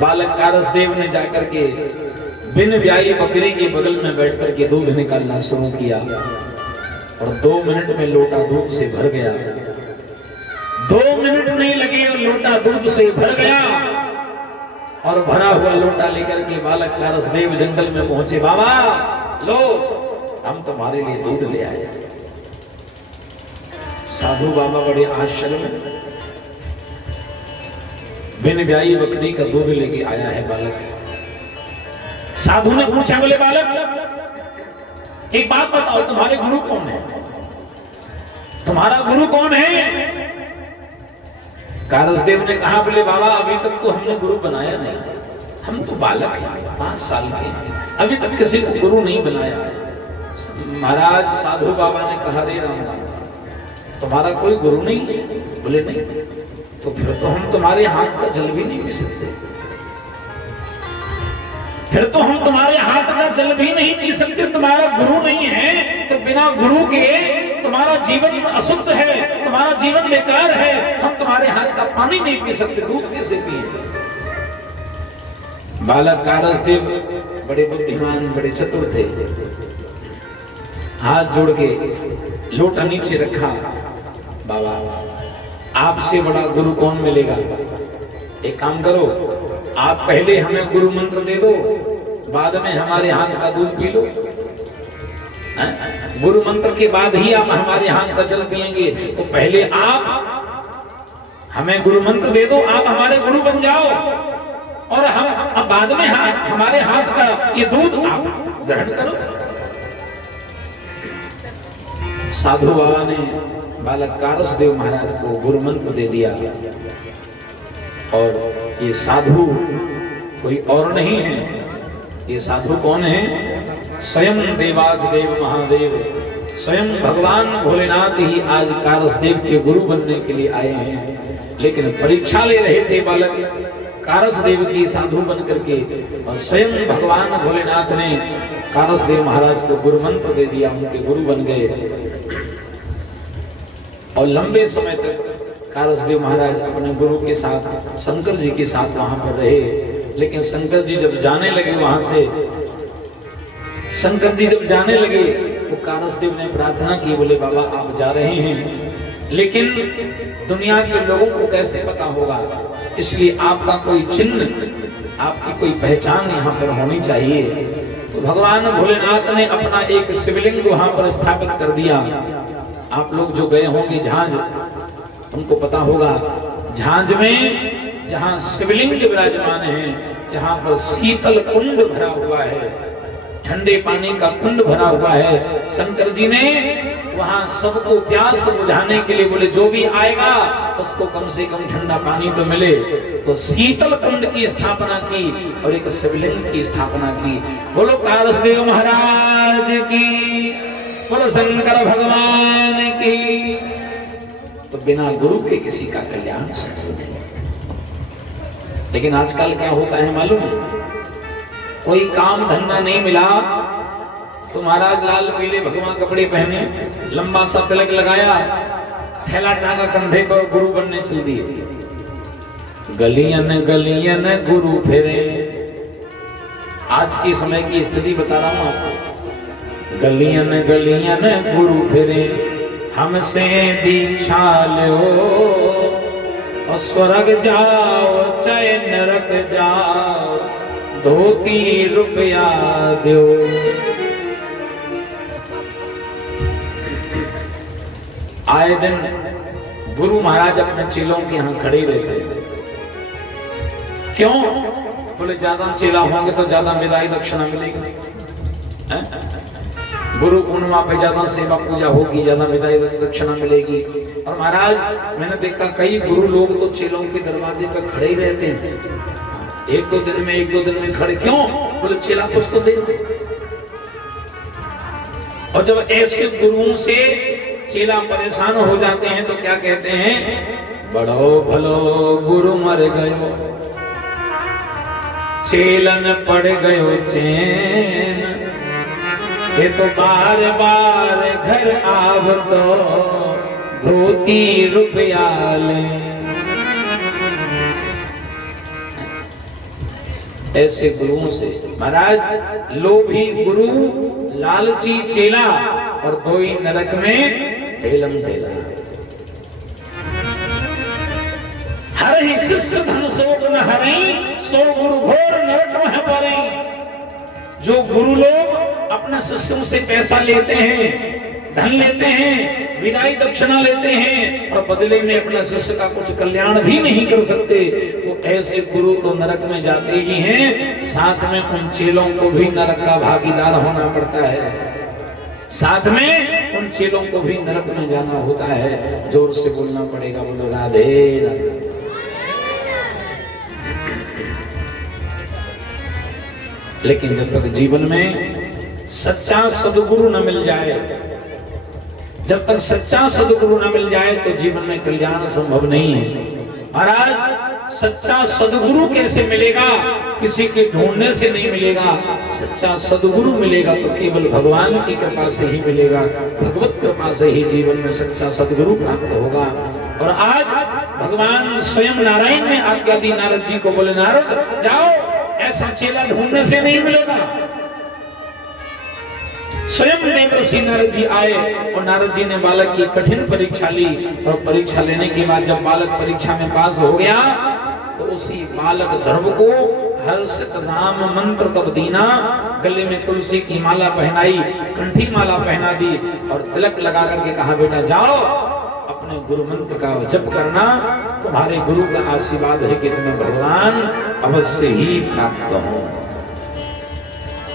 बालक कारसदेव ने जाकर के बिन ब्याही बकरी के बगल में बैठ करके दूध निकालना शुरू किया और 2 मिनट में लोटा दूध से भर गया। 2 मिनट नहीं लगे और लोटा दूध से भर गया। और भरा हुआ लोटा लेकर के बालक कारसदेव जंगल में पहुंचे। बाबा लो, हम तुम्हारे लिए दूध ले आए। साधु बाबा बड़े आश्चर्य में, बिन ब्याही बकरी का दूध लेके आया है बालक। साधु ने पूछा, बोले बालक एक बात बताओ, तुम्हारे गुरु कौन है? तुम्हारा गुरु कौन है? कारसदेव ने कहा, बोले बाबा अभी तक तो हमने गुरु बनाया नहीं, हम तो बालक हैं, 5 साल के, अभी तक किसी को गुरु नहीं बनाया है। महाराज साधु बाबा ने कहा, रे राम तुम्हारा कोई गुरु नहीं? बोले नहीं। तो फिर तो हम तुम्हारे हाथ का जल भी नहीं पी सकते, फिर तो हम तुम्हारे हाथ का जल भी नहीं पी सकते। तुम्हारा गुरु नहीं है तो बिना गुरु के तुम्हारा जीवन अशुद्ध है, तुम्हारा जीवन बेकार है, हम तुम्हारे हाथ का पानी नहीं पी सकते, दूध कैसे पिए? बालक कारसदेव बड़े बुद्धिमान, बड़े चतुर थे। हाथ जोड़ के लोटा नीचे रखा, बाबा आपसे बड़ा गुरु कौन मिलेगा? एक काम करो, आप पहले हमें गुरु मंत्र दे दो, बाद में हमारे हाथ का दूध पी लो। गुरु मंत्र के बाद ही आप हमारे हाथ का जल पिएंगे, तो पहले आप हमें गुरु मंत्र दे दो, आप हमारे गुरु बन जाओ, और हम अब बाद में हमारे हाथ का ये दूध आप ग्रहण करो। साधु बाबा ने बालक कारसदेव महाराज को गुरु मंत्र दे दिया। और ये साधु कोई और नहीं है, ये साधु कौन है? स्वयं देवाधिदेव महादेव, स्वयं भगवान भोलेनाथ ही आज कारसदेव के गुरु बनने के लिए आए हैं। लेकिन परीक्षा ले रहे थे बालक कारसदेव की साधु बन करके, और स्वयं भगवान भोलेनाथ ने कारसदेव महाराज को गुरु मंत्र दे दिया, उनके गुरु बन गए। और लंबे समय तक कारसदेव महाराज अपने गुरु के साथ, शंकर जी के साथ वहां पर रहे। लेकिन शंकर जी जब जाने लगे वहां से, शंकर जी जब जाने लगे तो कारसदेव ने प्रार्थना की, बोले बाबा आप जा रहे हैं, लेकिन दुनिया के लोगों को कैसे पता होगा, इसलिए आपका कोई चिन्ह, आपकी कोई पहचान यहाँ पर होनी चाहिए। तो भगवान भोलेनाथ ने अपना एक शिवलिंग वहां पर स्थापित कर दिया। आप लोग जो गए होंगे झांझ, उनको पता होगा, झांझ में जहां शिवलिंग विराजमान है, जहां पर शीतल कुंड भरा हुआ है, ठंडे पानी का कुंड भरा हुआ है, शंकर जी ने वहां सबको प्यास बुझाने के लिए बोले जो भी आएगा उसको कम से कम ठंडा पानी तो मिले। तो शीतल कुंड की स्थापना की और एक शिवलिंग की स्थापना की। बोलो कारसदेव महाराज की, बोलो शंकर भगवान की। तो बिना गुरु के किसी का कल्याण संभव नहीं। लेकिन आजकल क्या होता है मालूम है, कोई काम धंधा नहीं मिला तो महाराज लाल पीले भगवा कपड़े पहने, लंबा सा तिलक लगाया, थैला टांगा कंधे पर, गुरु बनने चल दिए। गलियन गलियन गुरु फेरे। आज की समय की स्थिति बता रहा हूं आपको। गलियन गलियन गुरु फेरे, हमसे दीक्षा लो और स्वर्ग जाओ चाहे नरक जाओ, धोती रुपया दो। आए दिन गुरु महाराज अपने चेलों के यहाँ खड़े रहते हैं। क्यों? बोले ज्यादा चेला होंगे तो ज्यादा विदाई दक्षिणा मिलेगी। गुरु पूर्णिमा पे ज्यादा सेवा पूजा होगी, ज्यादा विदाई दक्षिणा मिलेगी। और महाराज मैंने देखा कई गुरु लोग तो चेलों के दरवाजे पर खड़े ही रहते हैं, एक दो दिन में खड़े। क्यों? बोले चेला कुछ तो दे। और जब ऐसे गुरुओं से चेला परेशान हो जाते हैं तो क्या कहते हैं? बड़ो भलो गुरु मर गयो, चेलन पड़ गयो चैन, ये तो बार बार घर आव तो धोती रुपया ले। ऐसे गुरुओं से महाराज लोभी गुरु, लालची चेला और दो ही नरक में ढेलम ढेला। हर ही शिष्य धन सोग न हरई, सो गुरु घोर नरक में पड़े। जो गुरु लोग अपने शिष्यों से पैसा लेते हैं, धन लेते हैं, विदाई दक्षिणा लेते हैं और बदले में अपने शिष्य का कुछ कल्याण भी नहीं कर सकते, वो ऐसे गुरु तो नरक में जाते ही हैं। साथ में उन चेलों को भी नरक का भागीदार होना पड़ता है, साथ में उन चेलों को भी नरक में जाना होता है। जोर से बोलना पड़ेगा, बोलो राधे राधे। लेकिन जब तक जीवन में सच्चा सदगुरु न मिल जाए, जब तक सच्चा सदगुरु न मिल जाए तो जीवन में कल्याण संभव नहीं है। महाराज सच्चा सदगुरु कैसे मिलेगा? किसी के ढूंढने से नहीं मिलेगा। सच्चा सदगुरु मिलेगा तो केवल भगवान की कृपा से ही मिलेगा, भगवत कृपा से ही जीवन में सच्चा सदगुरु प्राप्त होगा। और आज भगवान स्वयं नारायण ने आज्ञा दी नारद जी को, बोले नारद जाओ, ऐसा चेला ढूंढने से नहीं मिलेगा। स्वयं देवर्षि नारद जी आए और नारद जी ने बालक की कठिन परीक्षा ली। और परीक्षा लेने के बाद जब बालक परीक्षा में पास हो गया तो उसी बालक ध्रुव को हर्षित राम मंत्र तब दीना, गले में तुलसी की माला पहनाई, कंठी माला पहना दी और तिलक लगा करके कहा बेटा जाओ अपने गुरु मंत्र का जप करना, तुम्हारे गुरु का आशीर्वाद है कि तुम्हें भगवान अवश्य ही प्राप्त हो।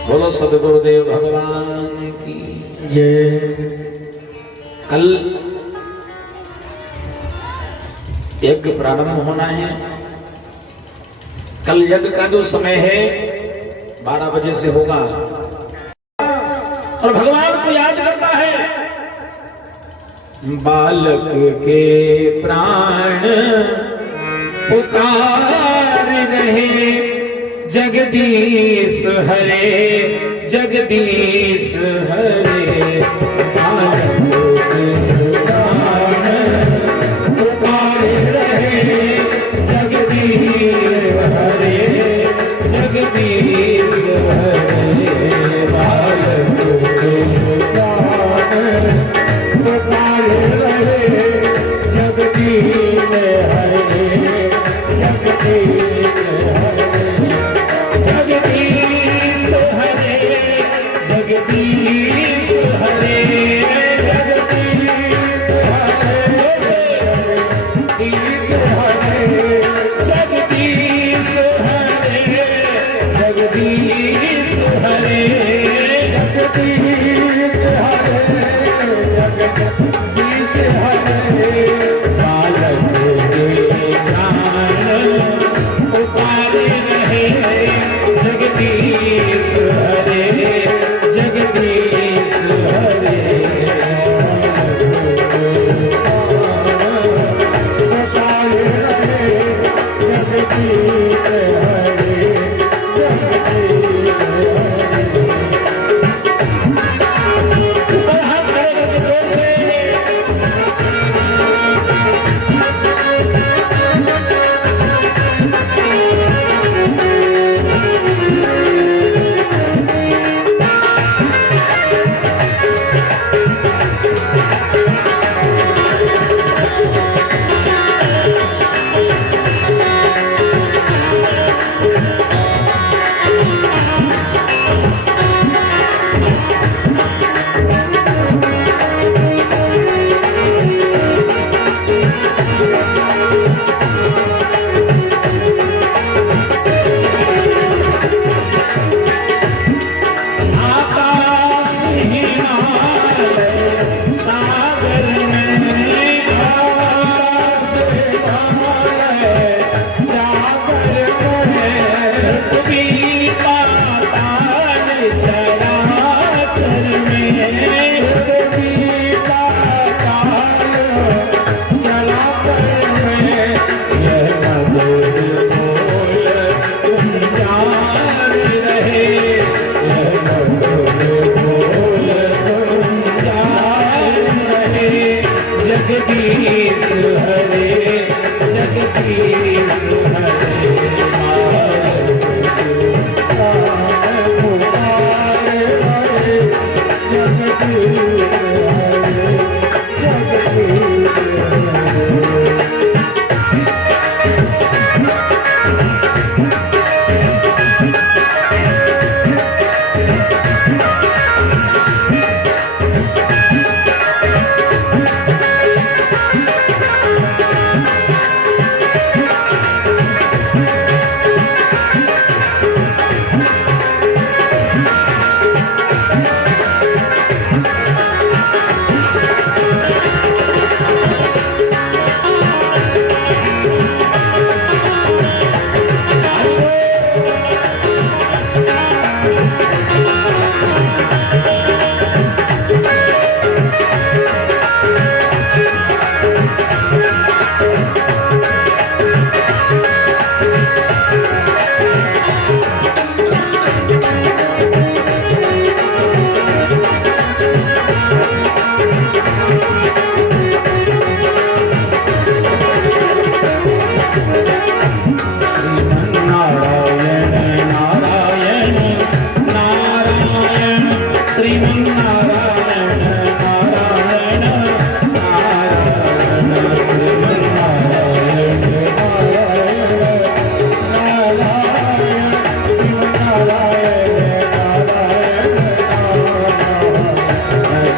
बोलो सद्गुरुदेव भगवान की जय। कल यज्ञ प्रारंभ होना है। कल यज्ञ का जो समय है 12 बजे से होगा और भगवान को याद करता है। बालक के प्राण पुकार रहे, जगदीश हरे जगदीश हरे। बालक के प्राण पुकार रहे, जगदीश हरे जगदीश हरे। बालक के प्राण पुकार रहे, जगदीश हरे जगदीश हरे। जगदीश हरे जगदीश श्रीमन्नारायण नारायण नारायण श्रीमन्नारायण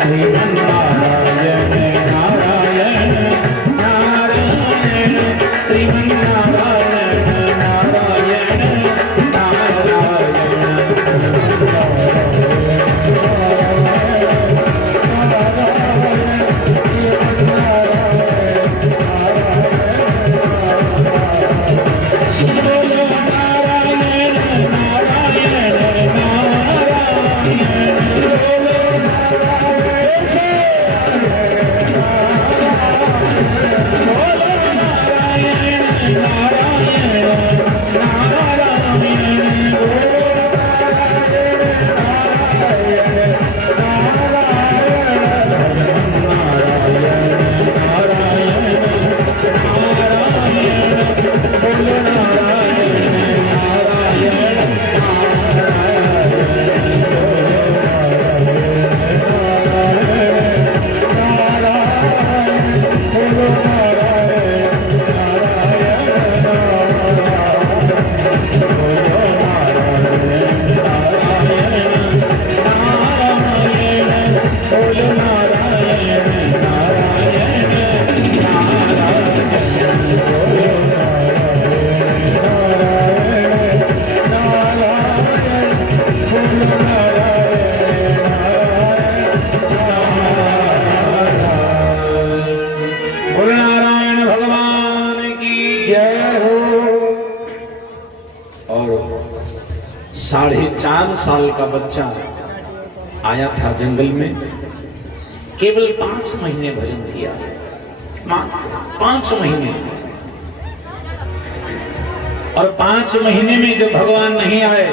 श्रीमन्नारायण नारायण नारायण श्रीमन्नारायण नारायण और 4.5 साल का बच्चा आया था जंगल में, केवल 5 महीने भजन किया, मात्र 5 महीने। और 5 महीने में जब भगवान नहीं आए,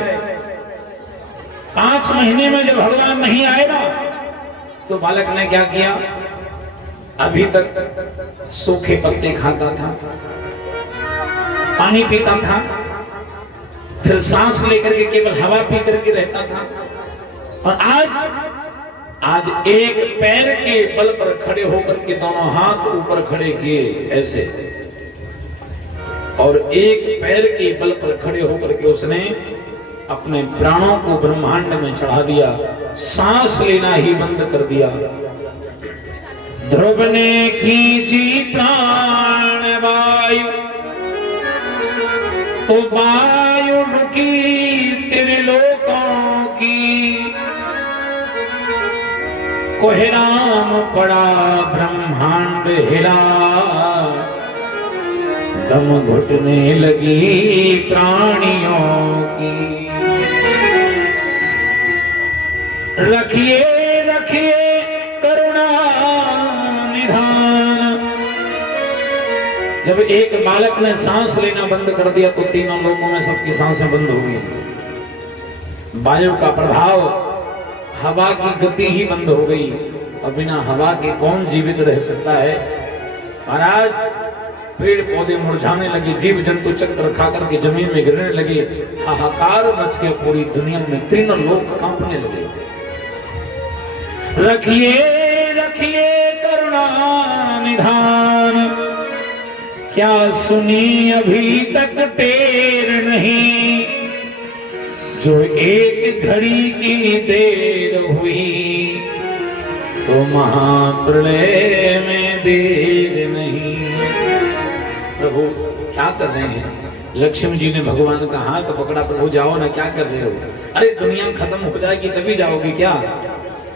5 महीने में जब भगवान नहीं आए ना, तो बालक ने क्या किया? अभी तक सूखे पत्ते खाता था, पानी पीता था, फिर सांस लेकर के केवल हवा पी करके रहता था। और आज एक पैर के बल पर खड़े होकर के दोनों हाथ ऊपर खड़े किए ऐसे, और एक पैर के बल पर खड़े होकर के उसने अपने प्राणों को ब्रह्मांड में चढ़ा दिया, सांस लेना ही बंद कर दिया। ध्रुव ने खींची प्राण वायु, तो वायु रुकी त्रिलोकों की, कोहराम पड़ा ब्रह्मांड हिला, दम घुटने लगी प्राणियों की। रखिए रखिए करुणा निधान। जब एक बालक ने सांस लेना बंद कर दिया तो तीनों लोगों में सबकी सांसें बंद हो गई। वायु का प्रभाव, हवा की गति ही बंद हो गई। और बिना हवा के कौन जीवित रह सकता है? महाराज, पेड़ पौधे मुरझाने लगे, जीव जंतु चक्कर खा करके जमीन में गिरने लगे, हाहाकार मच के पूरी दुनिया में तीनों लोग कांपने लगे। रखिए रखिए करुणा निधान, क्या सुनी अभी तक टेर नहीं, जो एक घड़ी की देर हुई, तो महाप्रलय में देर नहीं। प्रभु क्या कर रहे हैं? लक्ष्मी जी ने भगवान का हाथ पकड़ा, प्रभु जाओ ना, क्या कर रहे हो? अरे दुनिया खत्म हो जाएगी तभी जाओगे क्या?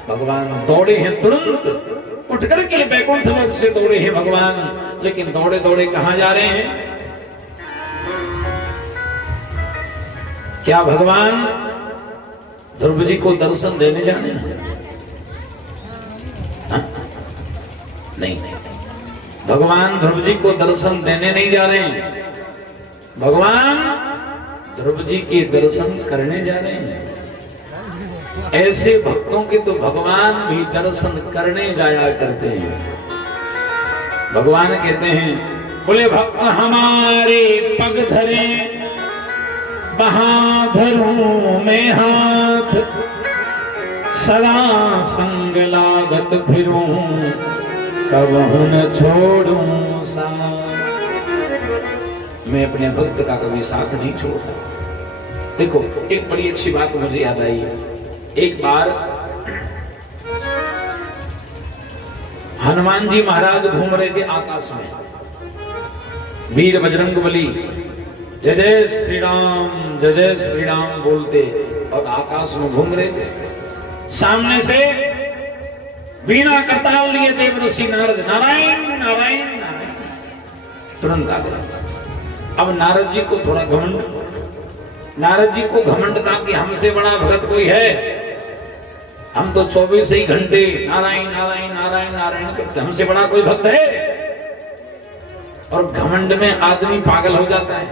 भगवान दौड़े हैं, तुरंत उठ करके बैकुंठ लोक से दौड़े हैं भगवान, लेकिन दौड़े दौड़े कहां जा रहे हैं? क्या भगवान ध्रुव जी को दर्शन देने जाने हैं? नहीं, भगवान ध्रुव जी को दर्शन देने नहीं जा रहे हैं, भगवान ध्रुव जी के दर्शन करने जा रहे हैं। ऐसे भक्तों के तो भगवान भी दर्शन करने जाया करते हैं। भगवान कहते हैं, बोले भक्त हमारे पग धरे, वहां धरूं मैं हाथ, सदा संग लागत फिरूं कबहु न छोड़ूं साथ। मैं अपने भक्त का कभी साथ नहीं छोड़ता। देखो एक बड़ी अच्छी बात मुझे याद आई है। एक बार हनुमान जी महाराज घूम रहे थे आकाश में, वीर बजरंगबली जय जय श्री राम बोलते और आकाश में घूम रहे थे। सामने से बीना करताल लिए देव ऋषि नारद नारायण नारायण नारायण तुरंत आ गए। अब नारद जी को थोड़ा घमंड, नारद जी को घमंड था कि हमसे बड़ा भगत कोई है। हम तो 24 ही घंटे नारायण नारायण नारायण नारायण करते, हमसे बड़ा कोई भक्त है। और घमंड में आदमी पागल हो जाता है।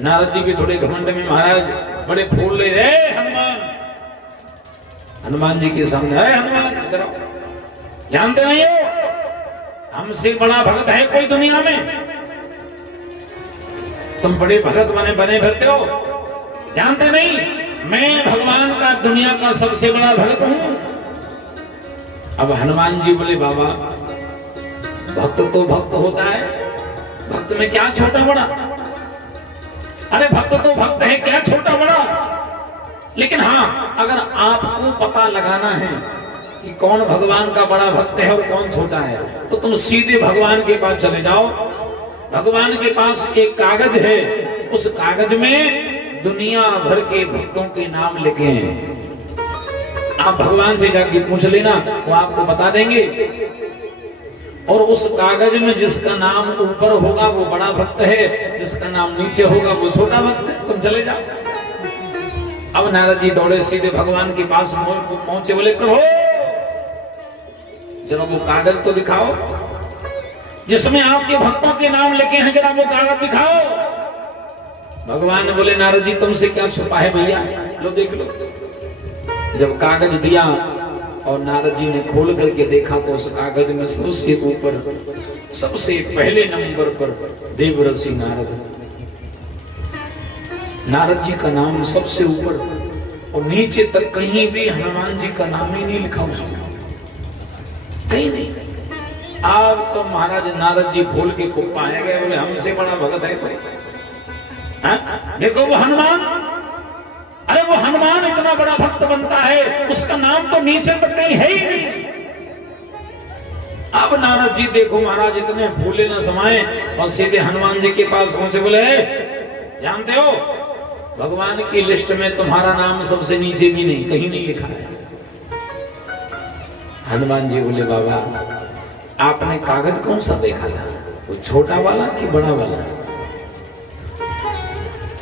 नारद जी भी थोड़े घमंड में महाराज बड़े फूल ले रहे। हनुमान जी के सामने है, हनुमान इधर आओ, जानते नहीं हो हमसे बड़ा भगत है कोई दुनिया में? तुम बड़े भगत बने फिरते हो, जानते नहीं मैं भगवान का दुनिया का सबसे बड़ा भगत हूं। अब हनुमान जी बोले बाबा भक्त तो भक्त होता है, भक्त में क्या छोटा बड़ा? अरे भक्त तो भक्त है, क्या छोटा बड़ा? लेकिन हाँ अगर आपको पता लगाना है कि कौन भगवान का बड़ा भक्त है और कौन छोटा है तो तुम सीधे भगवान के पास चले जाओ। भगवान के पास एक कागज है, उस कागज में दुनिया भर के भक्तों के नाम लिखे हैं। आप भगवान से जाके पूछ लेना, वो आपको बता देंगे। और उस कागज में जिसका नाम ऊपर होगा वो बड़ा भक्त है, जिसका नाम नीचे होगा वो छोटा भक्त है। तुम चले जाओ। अब नारद जी दौड़े सीधे भगवान के पास पहुंचे, बोले प्रभु जरा वो कागज तो दिखाओ जिसमें आपके भक्तों के नाम लिखे हैं, जरा वो कागज दिखाओ। भगवान ने बोले नारद जी तुमसे क्या छुपा है भैया, लो देख लो। जब कागज दिया और नारद जी ने खोल करके देखा तो उस कागज में सबसे ऊपर सबसे पहले नंबर पर देव ऋषि नारद जी का नाम सबसे ऊपर, और नीचे तक कहीं भी हनुमान जी का नाम ही नहीं लिखा उसमें, कहीं नहीं। आप तो महाराज नारद जी खोल के को पाए गए, बोले हमसे बड़ा भगत है कोई? देखो वो हनुमान, अरे वो हनुमान इतना बड़ा भक्त बनता है उसका नाम तो नीचे तक कहीं है ही नहीं। अब नारद जी देखो महाराज इतने भूले न समाये और सीधे हनुमान जी के पास पहुंचे, बोले जानते हो भगवान की लिस्ट में तुम्हारा नाम सबसे नीचे भी नहीं, कहीं नहीं लिखा है। हनुमान जी बोले बाबा आपने कागज कौन सा देखा था, वो छोटा वाला कि बड़ा वाला?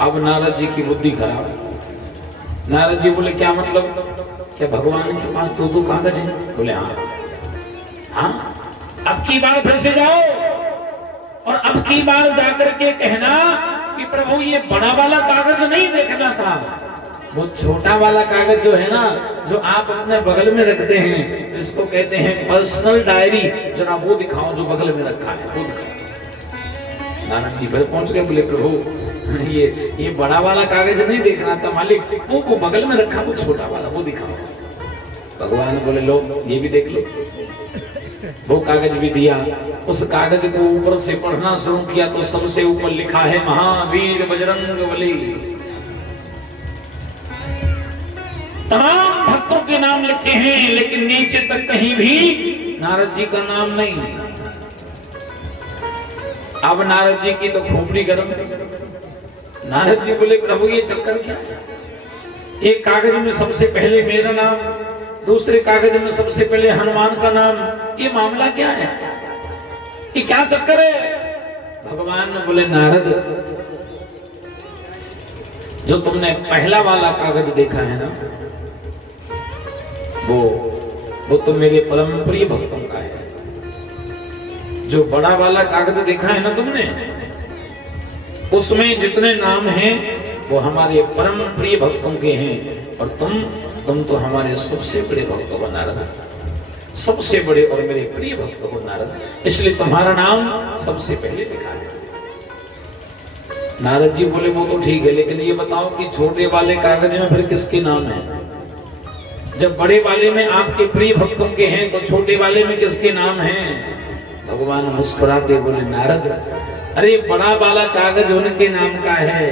अब नारद जी की बुद्धि खराब। नारद जी बोले क्या मतलब, क्या भगवान के पास दो कागज हैं? बोले हाँ। अब की बार फिर से जाओ और अब की बार जाकर के कहना कि प्रभु ये बड़ा वाला कागज नहीं देखना था, वो छोटा वाला कागज जो है ना, जो आप अपने बगल में रखते हैं, जिसको कहते हैं पर्सनल डायरी, जरा वो दिखाओ जो बगल में रखा है, वो दिखाओ। नारद जी फिर पहुंच गए, बोले प्रभु ये बड़ा वाला कागज नहीं देखना था मालिक, वो बगल में रखा वो छोटा वाला, वो दिखाओ। भगवान बोले लो ये भी देख लो। वो कागज भी दिया। उस कागज को ऊपर से पढ़ना शुरू किया तो सबसे ऊपर लिखा है महावीर बजरंगबली। तमाम भक्तों के नाम लिखे हैं लेकिन नीचे तक कहीं भी नारद जी का नाम नहीं। अब नारद जी की तो खोपड़ी गर्म। नारद जी बोले प्रभु ये चक्कर क्या है? एक कागज में सबसे पहले मेरा नाम, दूसरे कागज में सबसे पहले हनुमान का नाम, ये मामला क्या है? ये क्या चक्कर है? भगवान ने बोले नारद जो तुमने पहला वाला कागज देखा है ना, वो तो मेरे परम प्रिय भक्तों का है। जो बड़ा वाला कागज देखा है ना तुमने, उसमें जितने नाम हैं वो हमारे परम प्रिय भक्तों के हैं, और तुम तो हमारे सबसे बड़े भक्त हो नारद, सबसे बड़े और मेरे प्रिय भक्त हो नारद, इसलिए तुम्हारा नाम सबसे पहले लिखा है। नारद जी बोले वो तो ठीक है, लेकिन ये बताओ कि छोटे वाले कागज में फिर किसके नाम है? जब बड़े वाले में आपके प्रिय भक्तों के हैं तो छोटे वाले में किसके नाम हैं? भगवान मुस्कुराते बोले नारद, अरे बड़ा वाला कागज उनके नाम का है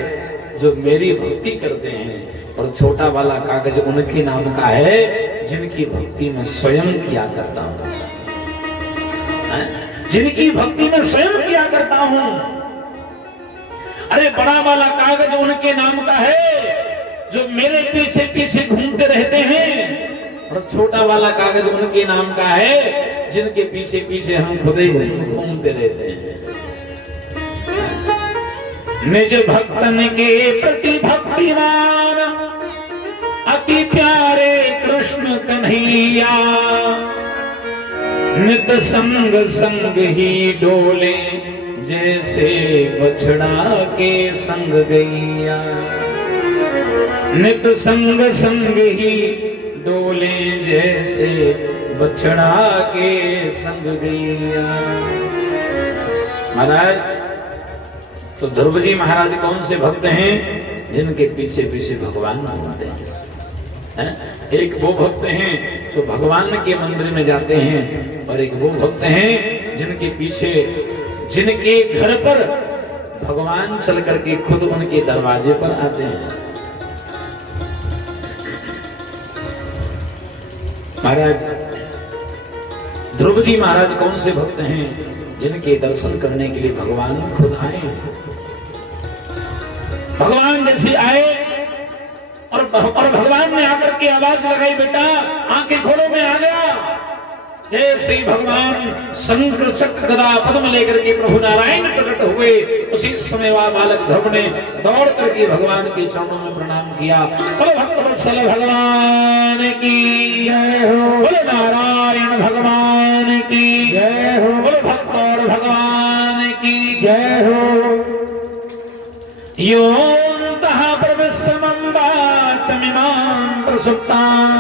जो मेरी भक्ति करते हैं, और छोटा वाला कागज उनके नाम का है जिनकी भक्ति में स्वयं किया करता हूं, जिनकी भक्ति में स्वयं किया करता हूं। अरे बड़ा वाला कागज उनके नाम का है जो मेरे पीछे पीछे घूमते रहते हैं, और छोटा वाला कागज उनके नाम का है जिनके पीछे पीछे हम खुद ही घूमते रहते हैं। निज भक्तन के प्रति भक्तिमान अति प्यारे कृष्ण कन्हैया, नित संग संग ही डोले जैसे बछड़ा के संग गैया, नित संग संग ही डोले जैसे बछड़ा के संग गैया। महाराज तो ध्रुव जी महाराज कौन से भक्त हैं? जिनके पीछे पीछे भगवान घूमते हैं। एक वो भक्त हैं जो भगवान के मंदिर में जाते हैं, और एक वो भक्त हैं जिनके पीछे, जिनके घर पर भगवान चल करके खुद उनके दरवाजे पर आते हैं। महाराज ध्रुव जी महाराज कौन से भक्त हैं? जिनके दर्शन करने के लिए भगवान खुद आए। भगवान जैसे आए और भगवान ने आकर के आवाज लगाई, बेटा आंखें खोलो, मैं आ गया। जैसे ही भगवान शंकर चक्र गदा पद्म लेकर के प्रभु नारायण प्रकट हुए, उसी समय वह बालक ध्रुव ने दौड़ करके भगवान के चरणों में प्रणाम किया। बोलो भक्तवत्सल भगवान की जय हो, बोलो नारायण भगवान की जय हो, बोलो भक्त और भगवान की जय हो। योऽन्तः प्रविश्यमम्बा चमिमां प्रसुप्तां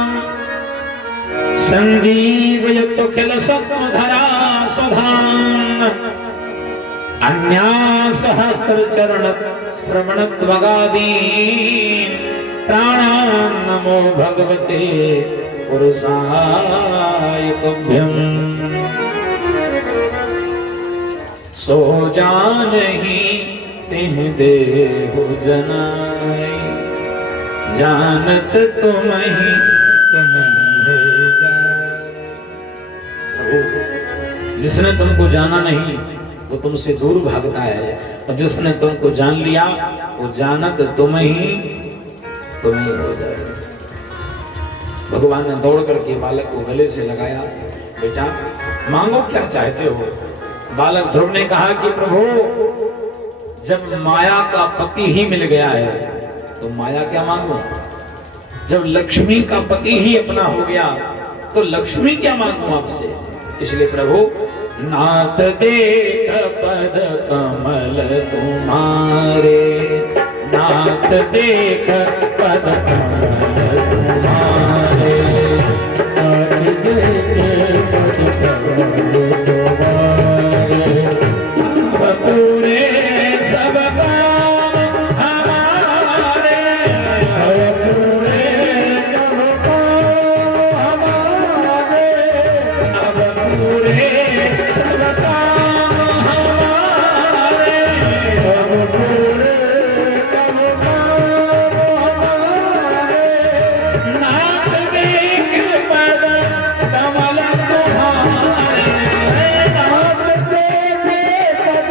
संजीवयतु किल सत्मधरा स्वधाम्, अन्यासहस्रचरण श्रवणत्वगादीन् प्राणान् नमो भगवते पुरुषाय तुभ्यम्। सो जानहि तिह देहु जनाई, जानत तुम्हि जिसने तुमको जाना नहीं वो तुमसे दूर भागता है, और जिसने तुमको जान लिया वो जानत तुम्हें हो जाए। भगवान ने दौड़ करके बालक को गले से लगाया, बेटा मांगो क्या चाहते हो। बालक ध्रुव ने कहा कि प्रभु जब माया का पति ही मिल गया है तो माया क्या मांगू, जब लक्ष्मी का पति ही अपना हो गया तो लक्ष्मी क्या मांगू आपसे। इसलिए प्रभु नाथ देख पद कमल तुम्हारे, नाथ देख पद कमल तुम्हारे, नाथ देख पद कमल तुम्हारे, पूरे सब काम हमारे, पूरे सब काम हमारे, अब पूरे सब काम हमारे, अब पूरे सब काम हमारे, नाथ देख पद कमल तुम्हारे, नाथ देख पद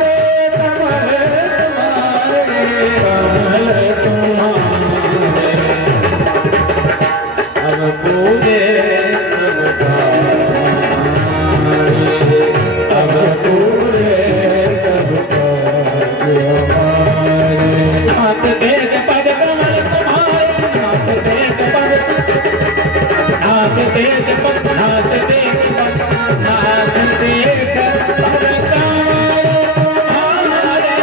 अब पूरे सब अब पूरे सब नाथ देख पद कमल तुम्हारे, नाथ देख पद, नाथ देख पद, नाथ देख पद, नाथ देख पद कमल तुम्हारे,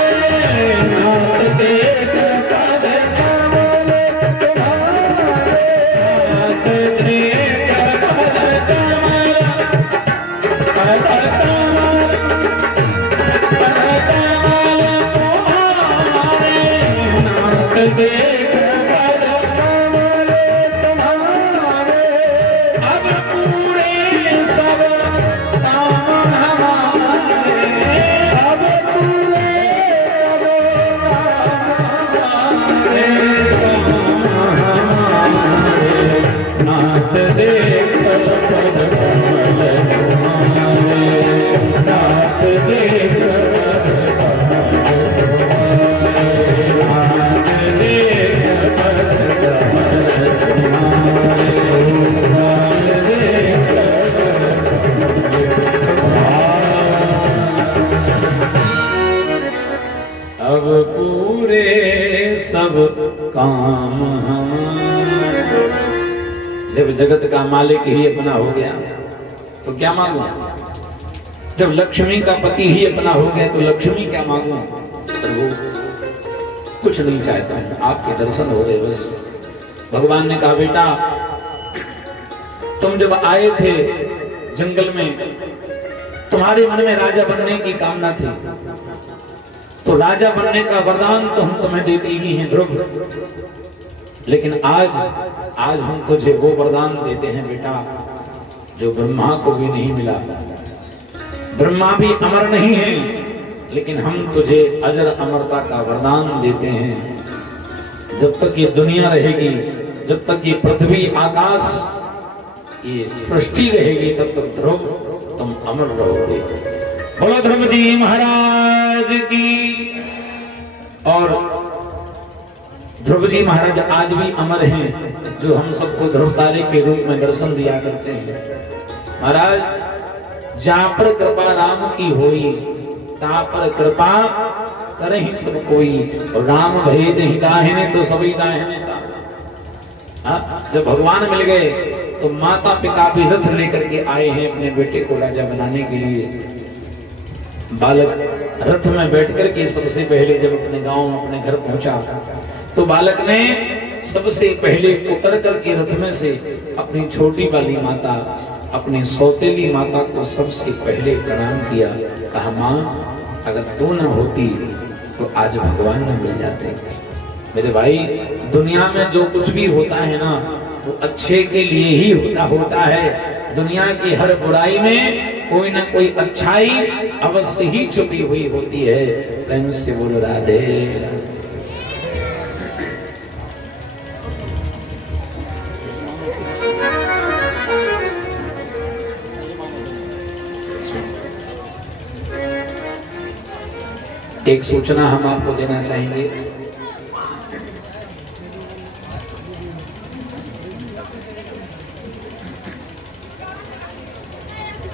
नाथ देख पद कमल तुम्हारे, नाथ देख पद कमल नाथ देख पद कमल तुम्हारे, नाथ देख अब पूरे सब काम हमारे। जब जगत का मालिक ही अपना हो गया तो क्या मांगू? जब लक्ष्मी का पति ही अपना हो गया तो लक्ष्मी क्या मांगू? प्रभु कुछ नहीं चाहता हूं, आपके दर्शन हो गए बस। भगवान ने कहा बेटा तुम जब आए थे जंगल में तुम्हारे मन में राजा बनने की कामना थी, तो राजा बनने का वरदान तो हम तुम्हें देते ही हैं ध्रुव, लेकिन आज हम तुझे वो वरदान देते हैं बेटा जो ब्रह्मा को भी नहीं मिला। ब्रह्मा भी अमर नहीं है, लेकिन हम तुझे अजर अमरता का वरदान देते हैं। जब तक ये दुनिया रहेगी, जब तक ये पृथ्वी आकाश ये सृष्टि रहेगी, तब तक ध्रुव तुम अमर रहोगे। बोलो ध्रुव जी महाराज की। और ध्रुव जी महाराज आज भी अमर हैं, जो हम सबको ध्रुव तारे के रूप में दर्शन दिया करते हैं। महाराज जहां पर कृपा राम की होई, ता पर कृपा करे ही सब कोई। और राम भेद ही दाहिने तो सभी दाहिने ता। जब भगवान मिल गए तो माता पिता भी रथ लेकर के आए हैं अपने बेटे को राजा बनाने के लिए। बालक रथ में बैठकर के सबसे पहले जब अपने गांव में अपने घर पहुंचा तो बालक ने सबसे पहले उतर करके रथ में से अपनी छोटी वाली माता, अपनी सौतेली माता को सबसे पहले प्रणाम किया। कहा मां अगर तू न होती तो आज भगवान न मिल जाते। मेरे भाई दुनिया में जो कुछ भी होता है ना वो अच्छे के लिए ही होता है। दुनिया की हर बुराई में कोई ना कोई अच्छाई अवश्य ही छुपी हुई होती है। प्रेम से बोलो राधे राधे। एक सूचना हम आपको देना चाहेंगे।